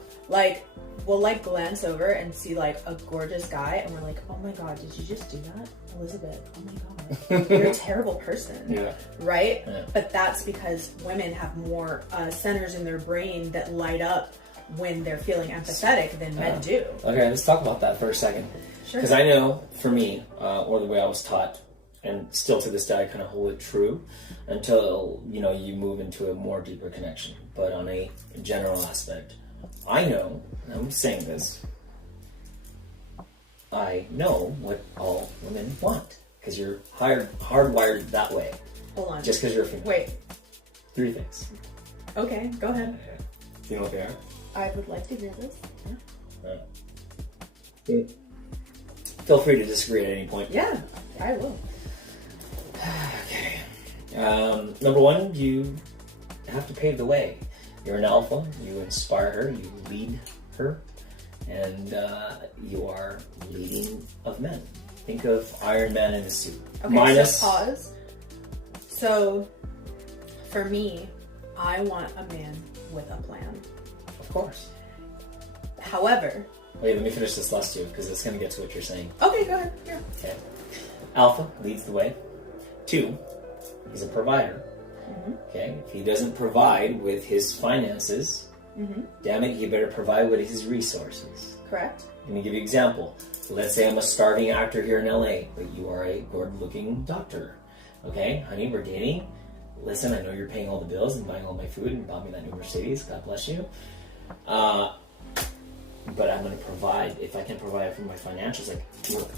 we'll glance over and see a gorgeous guy, and we're like, oh my god, did you just do that, Elizabeth? Oh my god, you're a terrible person. Yeah. Right? Yeah. But that's because women have more centers in their brain that light up when they're feeling empathetic than men do. Okay, let's talk about that for a second. Sure. Because I know, for me, or the way I was taught, and still to this day I kind of hold it true, until you move into a more deeper connection. But on a general aspect, I know, and I'm saying this, I know what all women want. Because you're hardwired that way. Hold on. Just because you're a female. Wait. 3 things. Okay, go ahead. Do you know what they are? I would like to hear this. Yeah. Feel free to disagree at any point. Yeah, I will. Okay. Number 1, you have to pave the way. You're an alpha. You inspire her. You lead her. And you are leading of men. Think of Iron Man in a suit. Okay, so pause. So, for me, I want a man with a plan. Of course. However... Wait, let me finish this last 2, because it's going to get to what you're saying. Okay, go ahead. Yeah. Okay. Alpha leads the way. 2, he's a provider. Mm-hmm. Okay. If he doesn't provide with his finances, damn it, he better provide with his resources. Correct. Let me give you an example. Let's say I'm a starving actor here in LA, but you are a good-looking doctor. Okay, honey, we're dating. Listen, I know you're paying all the bills and buying all my food and bought me that new Mercedes. God bless you. But I'm going to provide. If I can provide for my financials, like, look,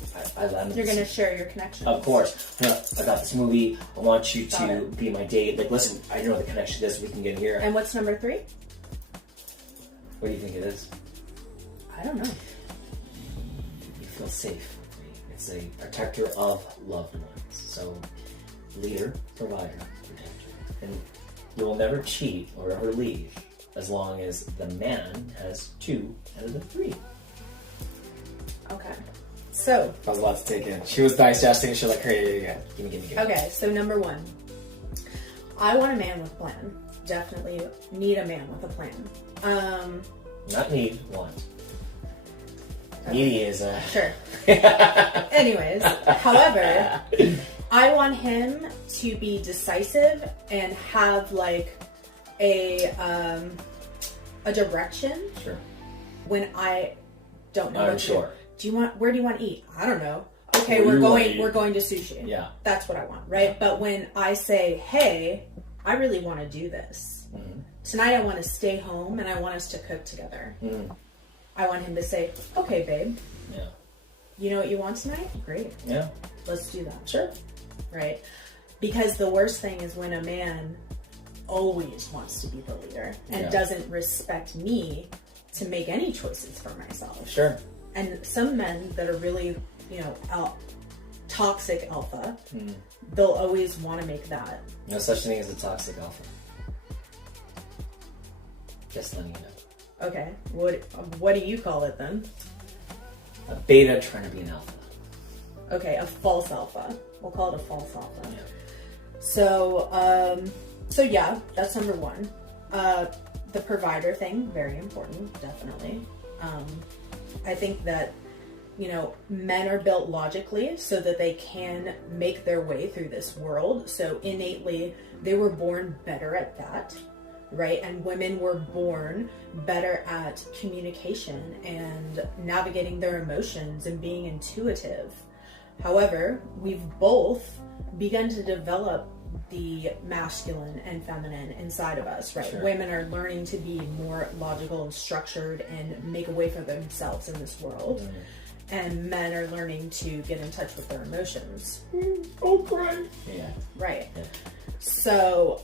you're going to share your connections. Of course. I got this movie. I want you to be my date. Like, listen, I know the connection is. We can get here. And what's number 3? What do you think it is? I don't know. You feel safe. It's a protector of loved ones. So, leader, provider, protector. And you will never cheat or ever leave as long as the man has 2 out of the 3. Okay. So. That was a lot to take in. She was digesting. She was like, hey, yeah. Give me. Okay, so number 1. I want a man with a plan. Definitely need a man with a plan. Not need, want. Needy is Sure. Anyways, however, I want him to be decisive and have like a direction. Sure. When I don't know I'm sure. Where do you want to eat? I don't know. Okay, we're going to sushi. Yeah. That's what I want, right? Yeah. But when I say, hey, I really want to do this. Mm-hmm. Tonight I want to stay home and I want us to cook together. I want him to say, okay, babe. Yeah. You know what you want tonight? Great. Yeah. Let's do that. Sure. Right? Because the worst thing is when a man always wants to be the leader and doesn't respect me to make any choices for myself. Sure. And some men that are really, toxic alpha, they'll always want to make that. No such thing as a toxic alpha. Just letting you know. Okay. What do you call it then? A beta trying to be an alpha. Okay, a false alpha. We'll call it a false alpha. Yeah. So yeah, that's number 1. The provider thing, very important, definitely. I think that, men are built logically so that they can make their way through this world. So innately, they were born better at that, right? And women were born better at communication and navigating their emotions and being intuitive. However, we've both begun to develop the masculine and feminine inside of us, right? Sure. Women are learning to be more logical and structured and make a way for themselves in this world. And men are learning to get in touch with their emotions. Oh, great. Yeah. Right. Yeah. So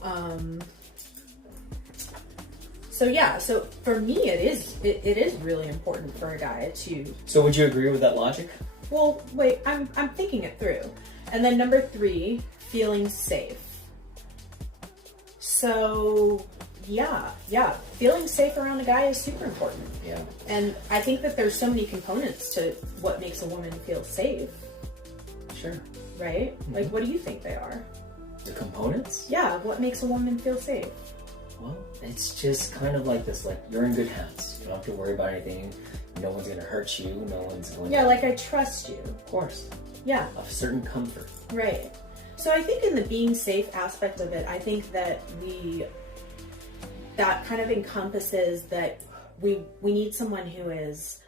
for me, it is really important for a guy to. So would you agree with that logic? Well, wait, I'm thinking it through. And then number 3, feeling safe. So yeah, feeling safe around a guy is super important. Yeah. And I think that there's so many components to what makes a woman feel safe. Sure. Right? Like, what do you think they are? The components? Yeah, what makes a woman feel safe? Well, it's just kind of like this, like, you're in good hands. You don't have to worry about anything. No one's going to hurt you. No one's going to... Yeah, like I trust you. Of course. Yeah. A certain comfort. Right. So I think in the being safe aspect of it, I think that that kind of encompasses that we need someone who is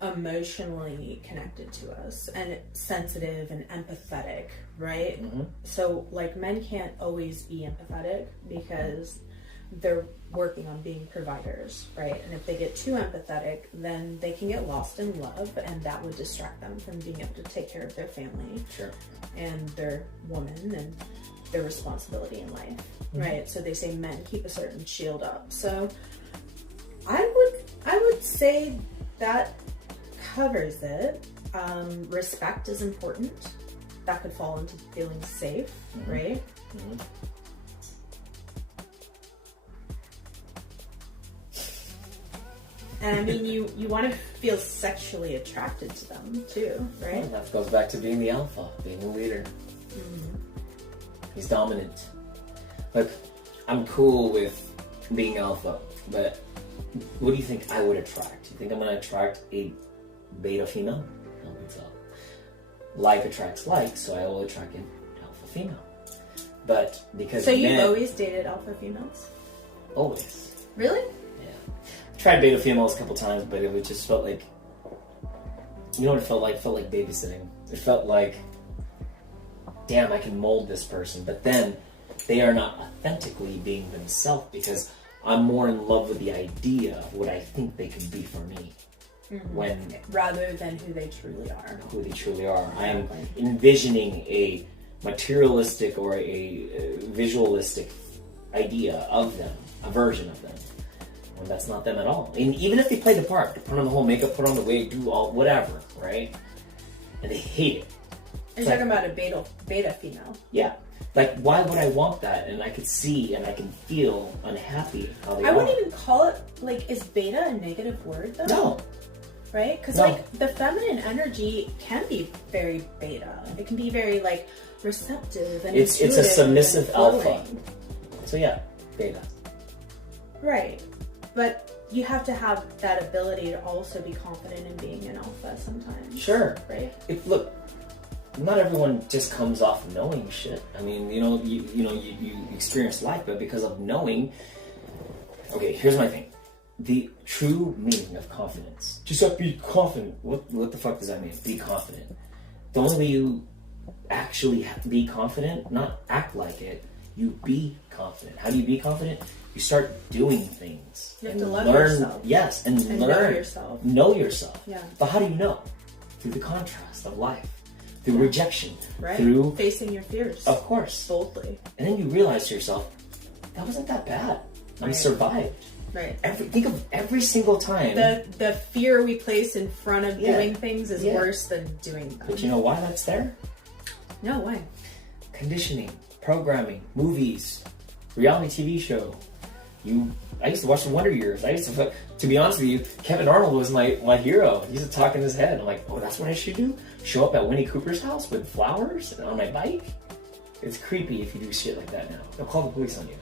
emotionally connected to us and sensitive and empathetic, right? So like men can't always be empathetic because they're working on being providers, right? And if they get too empathetic, then they can get lost in love, and that would distract them from being able to take care of their family and their woman and their responsibility in life, right? So they say men keep a certain shield up. So I would say that covers it. Respect is important. That could fall into feeling safe, right? And I mean, you want to feel sexually attracted to them too, right? Well, that goes back to being the alpha, being the leader. He's dominant. Look, I'm cool with being alpha, but what do you think I would attract? You think I'm going to attract a beta female? I don't think so. Like attracts like, so I will attract an alpha female. But because you've always dated alpha females? Always. Really? Tried beta females a couple times, but it just felt like, you know what it felt like? It felt like babysitting. It felt like, damn, I can mold this person, but then they are not authentically being themselves because I'm more in love with the idea of what I think they could be for me. When rather than who they truly are. Who they truly are. I am envisioning a materialistic or a visualistic idea of them, a version of them. When that's not them at all. And even if they play the part, they put on the whole makeup, put on the wig, do all whatever, right? And they hate it. You're talking about a beta female. Yeah. Like, why would I want that? And I could see and I can feel unhappy how they are. I wouldn't even call it, like, is beta a negative word though? No. Right? Because like the feminine energy can be very beta. It can be very like receptive and it's a submissive alpha. So yeah, beta. Right. But you have to have that ability to also be confident in being an alpha sometimes. Sure. Right? Look, not everyone just comes off knowing shit. I mean, you experience life, but because of knowing. Okay, here's my thing. The true meaning of confidence. Just have to be confident. What the fuck does that mean? Be confident. The only way you actually have to be confident, not act like it, you be confident. How do you be confident? You start doing things. You have to love yourself. Yes, and learn. Know yourself. Know yourself. Yeah. But how do you know? Through the contrast of life. Through rejection. Right. Through facing your fears. Of course. Boldly. And then you realize to yourself, that wasn't that bad. I survived. Right. Think of every single time. The fear we place in front of doing things is worse than doing them. But you know why that's there? No, why? Conditioning, programming, movies, reality TV show. I used to watch the Wonder Years. To be honest with you, Kevin Arnold was my hero. He used to talk in his head. I'm like, oh, that's what I should do? Show up at Winnie Cooper's house with flowers and on my bike? It's creepy if you do shit like that now. They'll call the police on you.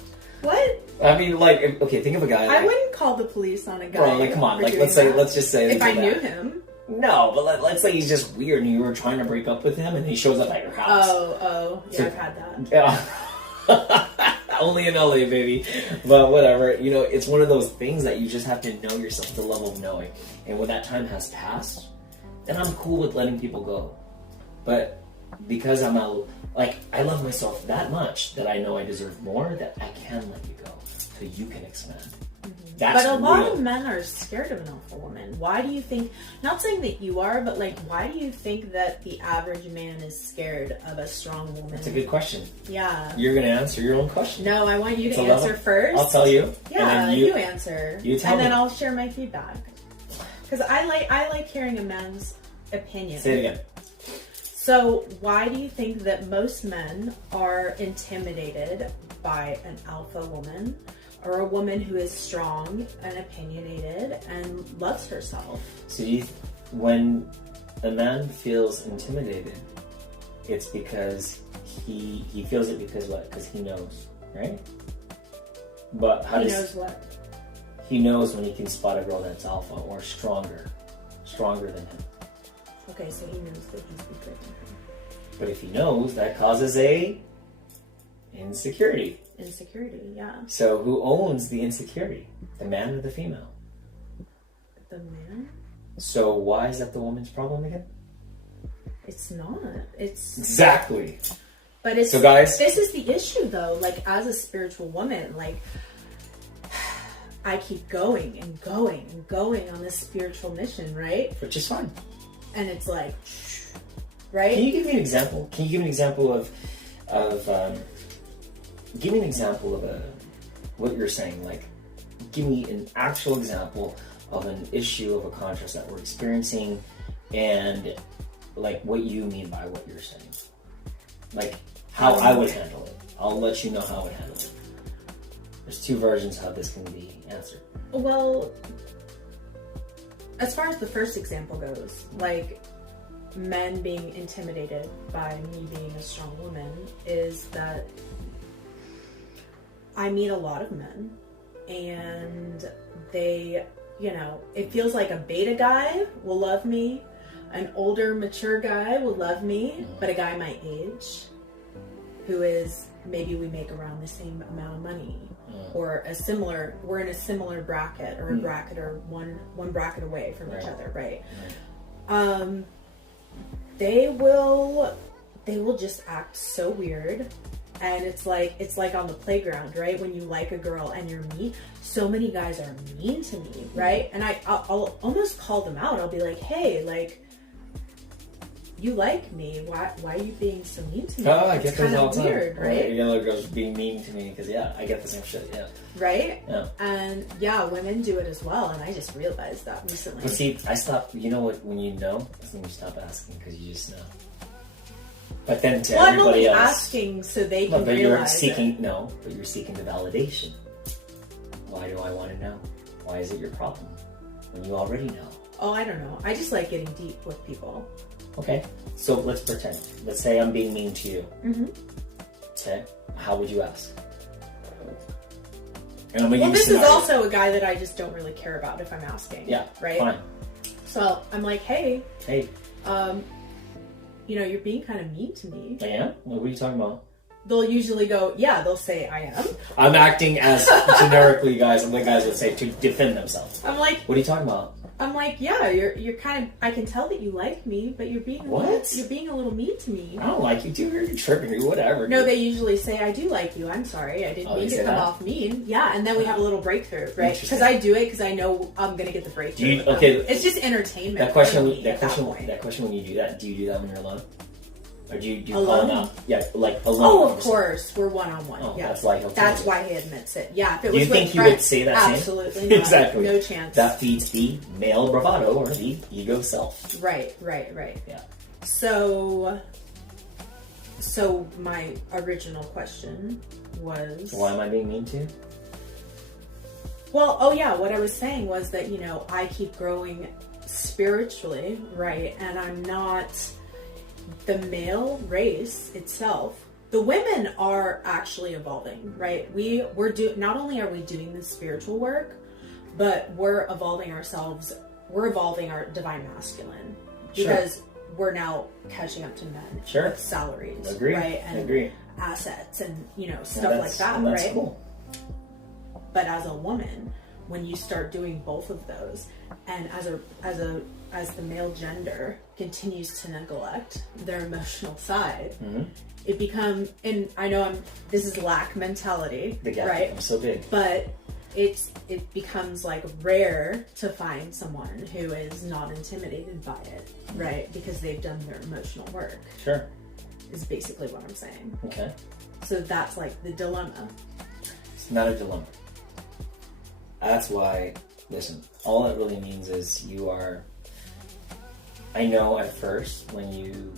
What? I mean, like, okay, think of a guy. I wouldn't call the police on a guy. Bro, like, come on, like, let's just say. If I knew him. No, but let's say he's just weird and you were trying to break up with him and he shows up at your house. Oh, yeah, so, I've had that. Yeah. Only in LA, baby. But whatever, it's one of those things that you just have to know yourself at the level of knowing. And when that time has passed, then I'm cool with letting people go. But because I love myself that much that I know I deserve more, that I can let you go so you can expand. But a lot of men are scared of an alpha woman. Why do you think, not saying that you are, but like, why do you think that the average man is scared of a strong woman? That's a good question. Yeah. You're going to answer your own question. No, I want you to answer first. I'll tell you. Yeah, you answer. You tell me. And then I'll share my feedback. Because I like hearing a man's opinion. Say it again. So why do you think that most men are intimidated by an alpha woman? Or a woman who is strong and opinionated and loves herself. So when a man feels intimidated, it's because he feels it because what? Because he knows, right? But he knows what? He knows when he can spot a girl that's alpha or stronger than him. Okay, so he knows that he's weaker than her. But if he knows, that causes a insecurity. Insecurity, yeah. So who owns the insecurity? The man or the female? The man? So why is that the woman's problem again? It's not. It's... Exactly. But it's... So guys... This is the issue though, like as a spiritual woman, like I keep going and going and going on this spiritual mission, right? Which is fine. And it's like, right? Can you give me an example? Can you give me an example of give me an example of what you're saying? Like, give me an actual example of an issue of a contrast that we're experiencing, and like what you mean by what you're saying. Like how I would handle it. I'll let you know how I would handle it. There's two versions how this can be answered. Well, as far as the first example goes, like men being intimidated by me being a strong woman, is that I meet a lot of men and they, you know, it feels like a beta guy will love me, an older, mature guy will love me, but a guy my age who is, maybe we make around the same amount of money, or a similar, we're in a similar bracket, or a bracket, or one bracket away from each other, right? They will just act so weird. And it's like on the playground, right? When you like a girl and you're mean, so many guys are mean to me, right? And I'll almost call them out. I'll be like, hey, like, you like me. Why are you being so mean to me? Oh, I get those all the time. Weird, right? You know, girls being mean to me because, yeah, I get the same shit, yeah. Right? Yeah. And yeah, women do it as well. And I just realized that recently. But see, I stopped, you know what, when you know, that's when you stop asking because you just know. But then to everybody else, I'm only asking so they can but realize you're seeking, it. No, but you're seeking the validation. Why do I want to know? Why is it your problem? When you already know. Oh, I don't know. I just like getting deep with people. Okay, so let's pretend. Let's say I'm being mean to you. Mm-hmm. Okay, how would you ask? And I'm gonna well, use this scenario. is also a guy that I just don't really care about if I'm asking. Yeah, right. Fine. So I'm like, hey, you know, you're being kind of mean to me. I am? What are you talking about? They'll usually go, yeah, they'll say I am. I'm acting as generically, guys, and the guys would say to defend themselves. I'm like, what are you talking about? I'm like, yeah, you're kind of, I can tell that you like me, but you're being you're being a little mean to me. I don't like you, dude. You're tripping or whatever. No, they usually say, I do like you. I'm sorry. I didn't mean to come off mean. Yeah, and then we have a little breakthrough, right? Because I do it because I know I'm going to get the breakthrough. It's just entertainment. That question when you do that, do you do that when you're alone? Or do you call them out? Yeah, like alone. Oh, of course. We're one-on-one. Oh, yeah. That's why he admits it. Yeah. If it do was you think you would say that same? Absolutely not. Exactly. No chance. That feeds the male bravado or the ego self. Right. Yeah. So my original question was... Why am I being mean to you? Well, what I was saying was that, you know, I keep growing spiritually, right? And I'm not... The male race itself, the women are actually evolving, right? Not only are we doing the spiritual work, but we're evolving ourselves. We're evolving our divine masculine because we're now catching up to men with salaries, right? And assets and, you know, stuff like that, right? Cool. But as a woman, when you start doing both of those, and as the male gender continues to neglect their emotional side, it becomes, and I know this is lack mentality, right? I'm so big. But it becomes like rare to find someone who is not intimidated by it, right? Because they've done their emotional work. Sure. Is basically what I'm saying. Okay. So that's like the dilemma. It's not a dilemma. That's why, listen, all it really means is you are... I know at first when you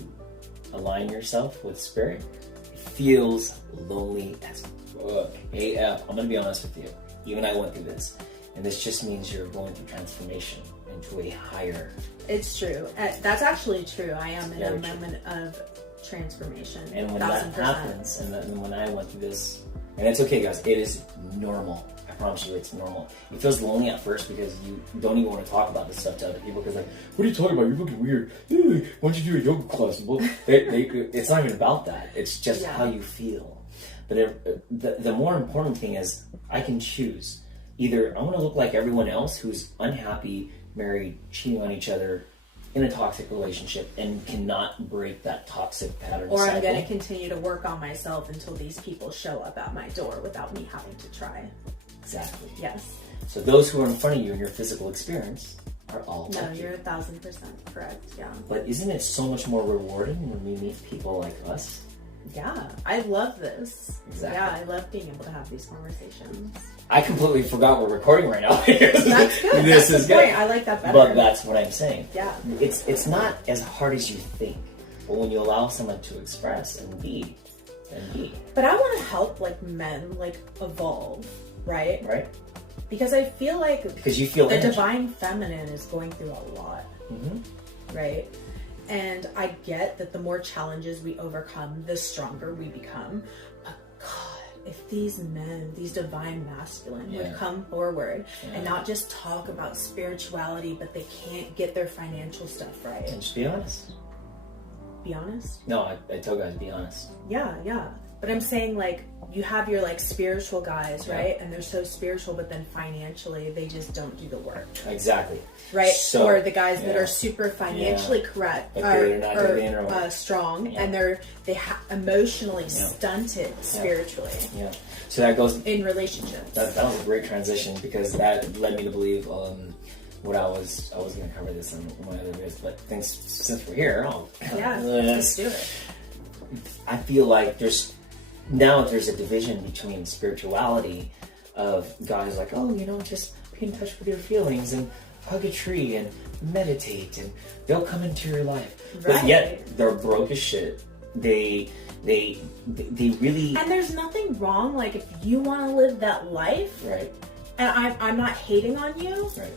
align yourself with spirit, it feels lonely as fuck. AF. I'm gonna be honest with you. Even I went through this. And this just means you're going through transformation into a higher... It's true. That's actually true. I am in a moment of transformation. And when that happens, and then when I went through this, and it's okay guys, it is normal. I promise you it's normal. It feels lonely at first because you don't even want to talk about this stuff to other people because like, what are you talking about? You're looking weird. Why don't you do a yoga class? It's not even about that. It's just how you feel. But the more important thing is I can choose. Either I want to look like everyone else who's unhappy, married, cheating on each other, in a toxic relationship and cannot break that toxic pattern. Or I'm going to continue to work on myself until these people show up at my door without me having to try. Exactly. Yes. So those who are in front of you in your physical experience are all No, like you. you're 1,000% correct. Yeah. But isn't it so much more rewarding when we meet people like us? Yeah, I love this. Exactly. Yeah, I love being able to have these conversations. I completely forgot we're recording right now. That's good. This that's is the good. point. I like that better. But that's what I'm saying. Yeah. It's not as hard as you think. But when you allow someone to express and be. But I want to help like men like evolve, right? Right. Because I feel like because you feel the energy. divine feminine is going through a lot, right? And I get that the more challenges we overcome, the stronger we become. But God, if these men, these divine masculine would come forward and not just talk about spirituality, but they can't get their financial stuff right. And just be honest. Be honest? No, I tell guys, be honest. Yeah. But I'm saying like you have your like spiritual guys, right? And they're so spiritual, but then financially they just don't do the work. Exactly. Right? So, or the guys that are super financially correct or strong and they're emotionally stunted spiritually. Yeah. So that goes in relationships. That was a great transition because that led me to believe what I was going to cover this on one of the videos, but since we're here, let's do it. I feel like there's a division between spirituality of guys like, just be in touch with your feelings and hug a tree and meditate and they'll come into your life. Right. But yet they're broke as shit. They really. And there's nothing wrong. Like if you want to live that life, right? And I'm not hating on you, right?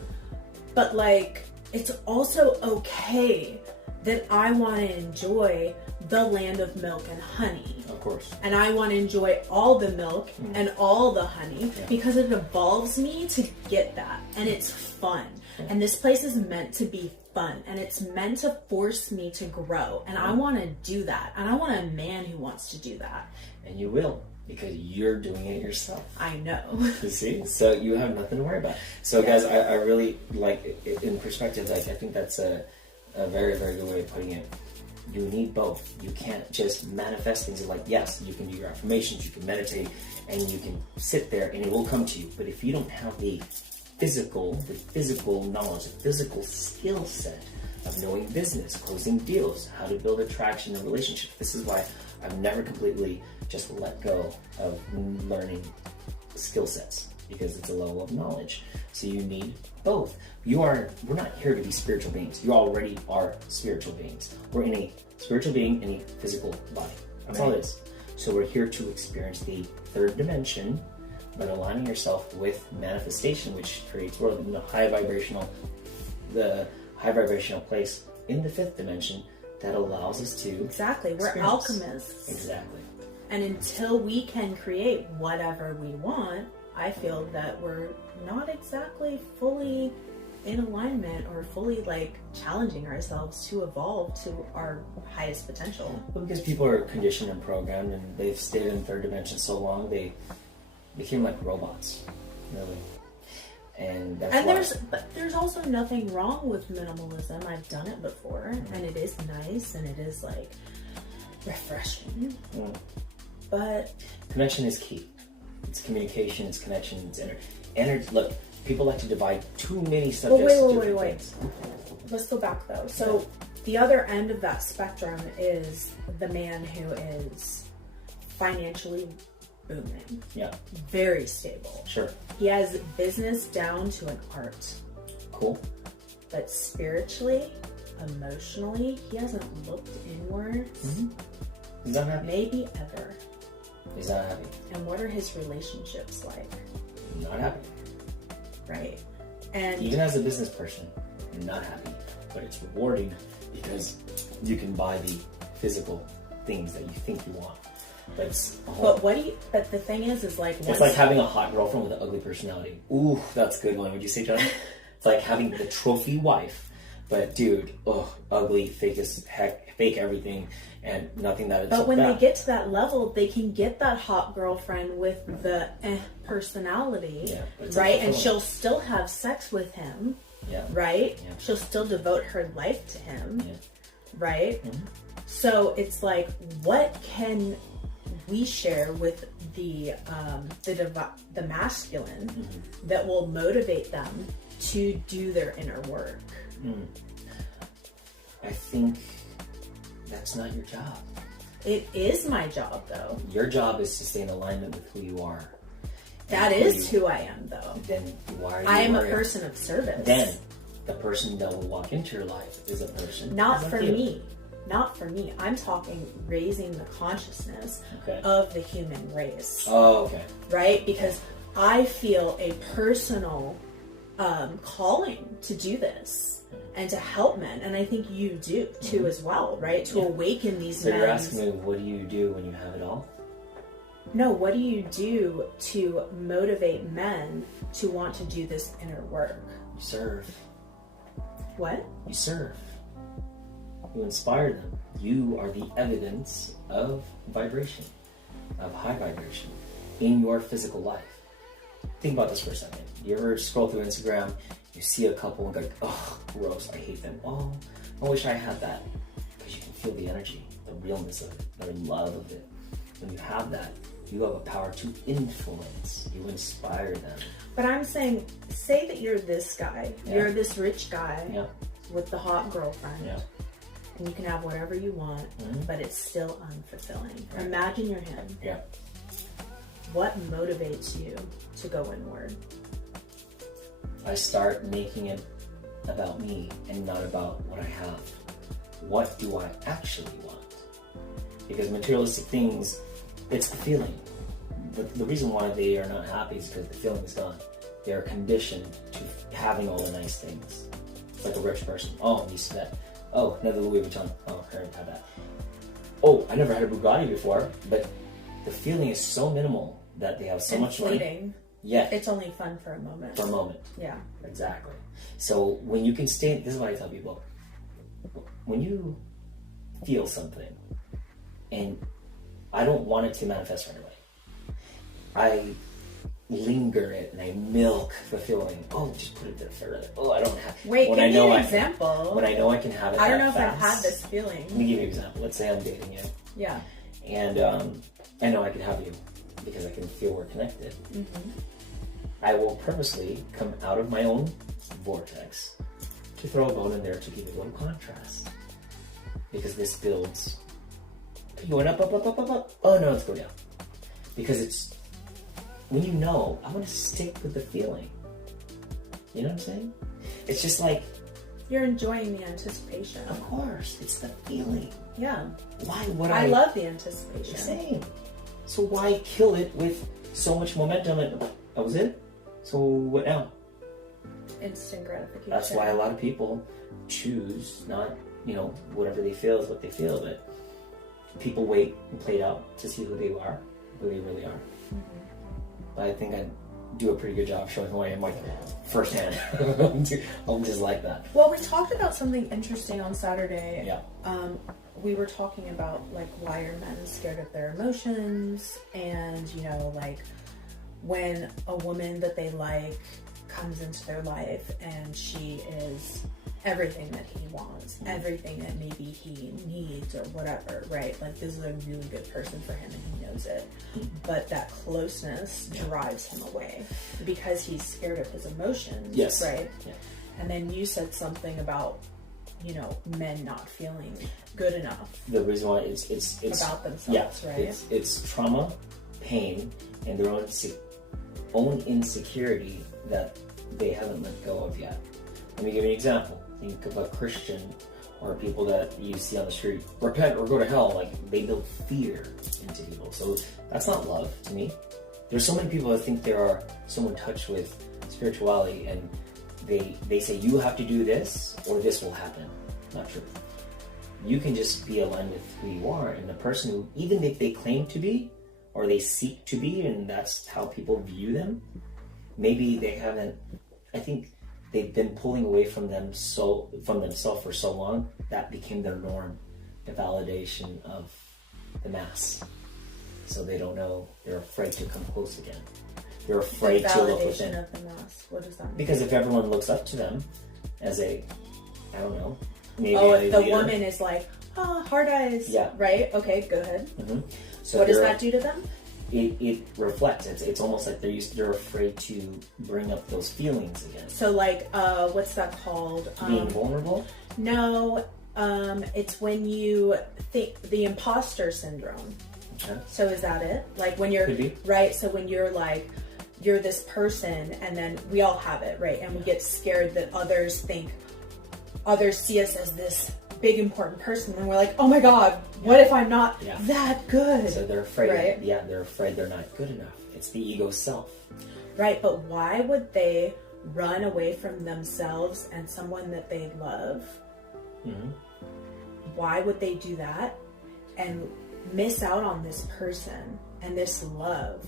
But like it's also okay that I want to enjoy the land of milk and honey. Of course. And I want to enjoy all the milk and all the honey because it evolves me to get that. And it's fun. And this place is meant to be fun. And it's meant to force me to grow. And I want to do that. And I want a man who wants to do that. And you will. Because you're doing it yourself. I know. You see? So you have nothing to worry about. So guys, I really like, in perspective, like I think that's a very, very good way of putting it. You need both. You can't just manifest things like, yes, you can do your affirmations, you can meditate, and you can sit there and it will come to you. But if you don't have the physical knowledge, the physical skill set of knowing business, closing deals, how to build attraction in relationships, this is why I've never completely just let go of learning skill sets, because it's a level of knowledge. So you need both. We're not here to be spiritual beings. You already are spiritual beings. We're in a spiritual being in a physical body. That's all it is. So we're here to experience the third dimension, but aligning yourself with manifestation, which creates the high vibrational place in the fifth dimension that allows us to We're alchemists. Exactly. And until we can create whatever we want, I feel that we're not exactly fully in alignment or fully like challenging ourselves to evolve to our highest potential. Well, because people are conditioned and programmed and they've stayed in third dimension so long, they became like robots, really. And that's there's also nothing wrong with minimalism. I've done it before, and it is nice and it is like refreshing. But connection is key. It's communication, it's connection, it's energy. Look, people like to divide too many subjects. Wait. Let's go back though. So the other end of that spectrum is the man who is financially booming. Yeah. Very stable. Sure. He has business down to an art. Cool. But spiritually, emotionally, he hasn't looked inwards. He's not happy. Maybe ever. He's not happy. And what are his relationships like? Not happy. Right. And even as a business person, not happy. But it's rewarding because you can buy the physical things that you think you want. But the thing is like it's like having a hot girlfriend with an ugly personality. Ooh, that's a good one. Would you say, John? It's like having the trophy wife, but dude, ugly, fake as heck, fake everything, and nothing that. But when they get to that level, they can get that hot girlfriend with the personality, right? And she'll still have sex with him, right? Yeah. She'll still devote her life to him, right? Mm-hmm. So it's like, what can we share with the masculine that will motivate them to do their inner work? I think that's not your job. It is my job, though. Your job is to stay in alignment with who you are. That is who I am, though. Then why are you I am a person of service. Then the person that will walk into your life is a person. Not for me. Not for me. I'm talking raising the consciousness of the human race. Oh, okay. Right? Because I feel a personal calling to do this and to help men. And I think you do too as well, right? To awaken these men. So you're asking me, what do you do when you have it all? No, what do you do to motivate men to want to do this inner work? You serve. What? You serve. You inspire them. You are the evidence of vibration, of high vibration in your physical life. Think about this for a second. You ever scroll through Instagram, you see a couple and go, oh, gross, I hate them. Oh, I wish I had that. Because you can feel the energy, the realness of it, the love of it. When you have that, you have a power to influence. You inspire them. But I'm saying, say that you're this guy. Yeah. You're this rich guy with the hot girlfriend. Yeah. And you can have whatever you want, but it's still unfulfilling. Right. Imagine you're him. Yeah. What motivates you to go inward? I start making it about me and not about what I have. What do I actually want? Because materialistic things, it's the feeling. The reason why they are not happy is because the feeling is gone. They are conditioned to having all the nice things. It's like a rich person. Oh, I'm used to that. Oh, another Louis Vuitton. Oh, I already had that. Oh, I never had a Bugatti before, but the feeling is so minimal that they have so much money. Yeah. It's only fun for a moment. For a moment. Yeah. Exactly. So when you can stay, this is what I tell people. When you feel something, and I don't want it to manifest right away, I linger it and I milk the feeling. Oh, just put it there further. Oh, I don't have. Wait, give me an example. When I know I can have it. I don't know if I've had this feeling. Let me give you an example. Let's say I'm dating you. Yeah. And I know I can have you because I can feel we're connected. I will purposely come out of my own vortex to throw a bone in there to give it a little contrast. Because this builds. Going up, up, up, up, up, up. Oh no, let's go down. Because it's, when you know, I want to stick with the feeling. You know what I'm saying? It's just like, you're enjoying the anticipation. Of course, it's the feeling. Yeah. Why would I love the anticipation. Same. So why kill it with so much momentum and that was it? So what now? Instant gratification. That's why a lot of people choose not, whatever they feel is what they feel, but people wait and play it out to see who they are, who they really are. But I think I do a pretty good job showing who I am, like firsthand. I'm just like that. Well, we talked about something interesting on Saturday. Yeah. We were talking about like why are men scared of their emotions, and like when a woman that they like comes into their life and she is everything that he wants, everything that maybe he needs or whatever, right? Like this is a really good person for him and he knows it. But that closeness drives him away because he's scared of his emotions, right? Yeah. And then you said something about, men not feeling good enough. The reason why it's about themselves, right? It's trauma, pain, and their own insecurity that they haven't let go of yet. Let me give you an example. Think of a Christian or people that you see on the street, repent or go to hell. Like, they build fear into people. So that's not love to me. There's so many people that think they are so in touch with spirituality, and they say you have to do this or this will happen. Not true. You can just be aligned with who you are, and the person who, even if they claim to be or they seek to be, and that's how people view them, maybe they haven't. I think they've been pulling away from themselves for so long that became their norm, the validation of the mass. So they don't know. They're afraid to come close again. They're afraid to look within. Validation of the mass. What does that mean? Because if everyone looks up to them as a, I don't know, maybe if the woman is like, hard eyes. Yeah. Right? Okay, go ahead. Mm-hmm. So what does that do to them? It reflects. It's almost like they're afraid to bring up those feelings again. So like, what's that called? Being vulnerable? No, it's when you think the imposter syndrome. Okay. So is that it? Like when you're Could be. right. So when you're like, you're this person, and then we all have it, right? And we get scared that others see us as this big important person, and we're like, oh my god, what if I'm not that good? So they're afraid. Right? Yeah, they're afraid they're not good enough. It's the ego self. Right, but why would they run away from themselves and someone that they love? Mm-hmm. Why would they do that and miss out on this person and this love?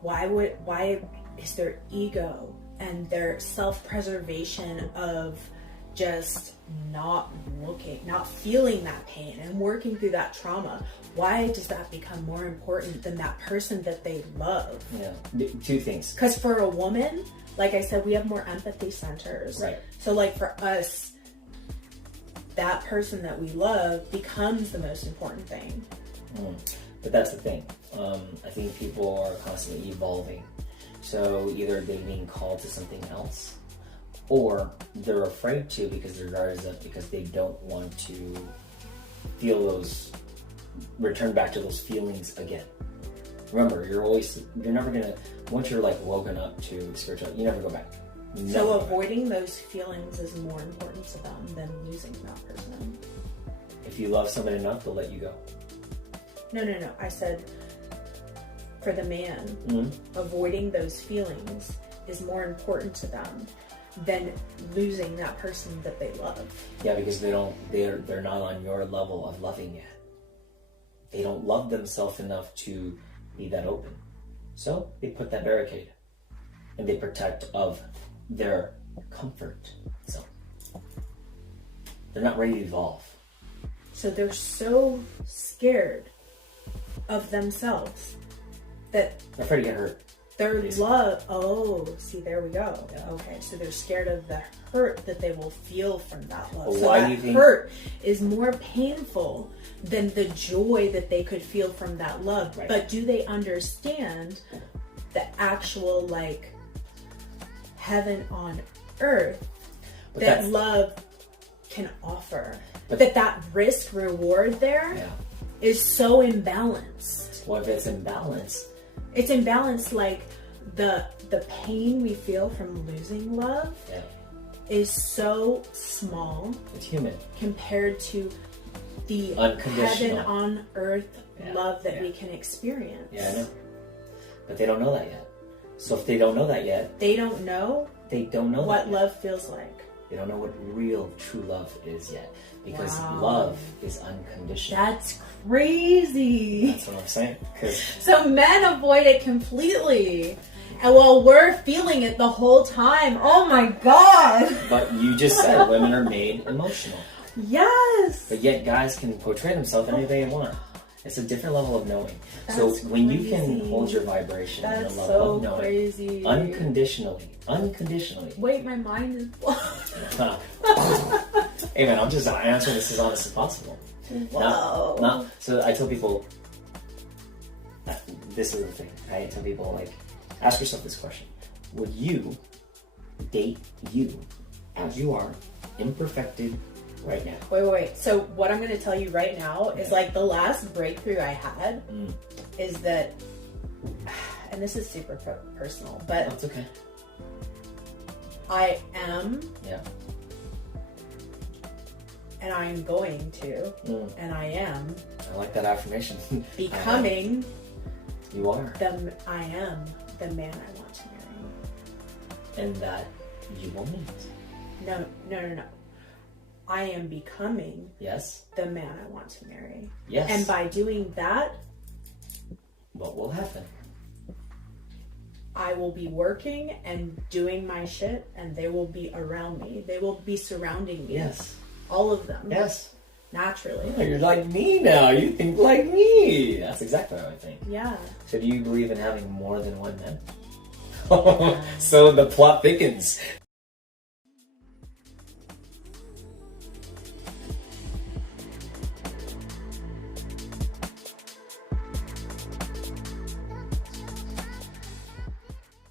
Why is their ego and their self-preservation of just not feeling that pain and working through that trauma, why does that become more important than that person that they love? Yeah, two things. Because for a woman, like I said, we have more empathy centers. Right. So like for us, that person that we love becomes the most important thing. But that's the thing. I think people are constantly evolving. So either they're being called to something else, or they're afraid to because their guard is up because they don't want to feel those, return back to those feelings again. Remember, you're never gonna, once you're like woken up to spiritual, you never go back. So avoiding those feelings is more important to them than losing that person. If you love somebody enough, they'll let you go. No. I said for the man, avoiding those feelings is more important to them than losing that person that they love. Yeah, because they're not on your level of loving yet. They don't love themselves enough to be that open. So they put that barricade and they protect of their comfort zone. They're not ready to evolve. So they're so scared of themselves that they're afraid to get hurt. Their love, see, there we go. Yeah. Okay, so they're scared of the hurt that they will feel from that love. Well, so why that do you think hurt is more painful than the joy that they could feel from that love. Right. But do they understand the actual, like, heaven on earth that love can offer? But that risk reward there is so imbalanced. Well, if it's imbalanced, it's imbalanced, like the pain we feel from losing love is so small. It's human compared to the heaven on earth love that we can experience. Yeah, I know. But they don't know that yet. So if they don't know that yet, they don't know what love feels like. They don't know what real true love is yet. Because love is unconditional. That's crazy. That's what I'm saying. So men avoid it completely. And while we're feeling it the whole time. Oh my God. But you just said women are made emotional. Yes. But yet guys can portray themselves any way they want. It's a different level of knowing. So when you can hold your vibration in the level of knowing crazy. Unconditionally. Wait, my mind is blown. Hey man, I'm just answering this as honest as possible. Wow. So I tell people, this is the thing. I tell people, like, ask yourself this question. Would you date you as you are, imperfected, right now? Wait. So what I'm going to tell you right now is like the last breakthrough I had is that, and this is super personal, but that's okay. I am. Yeah. And I am going to, and I am. I like that affirmation. Becoming. You are. I am the man I want to marry. And that you will meet. No. I am becoming. Yes. The man I want to marry. Yes. And by doing that, what will happen? I will be working and doing my shit, and they will be around me. They will be surrounding me. Yes. All of them. Yes. Naturally. Oh, you're like me now. You think like me. That's exactly what I think. Yeah. So do you believe in having more than one man? So the plot thickens.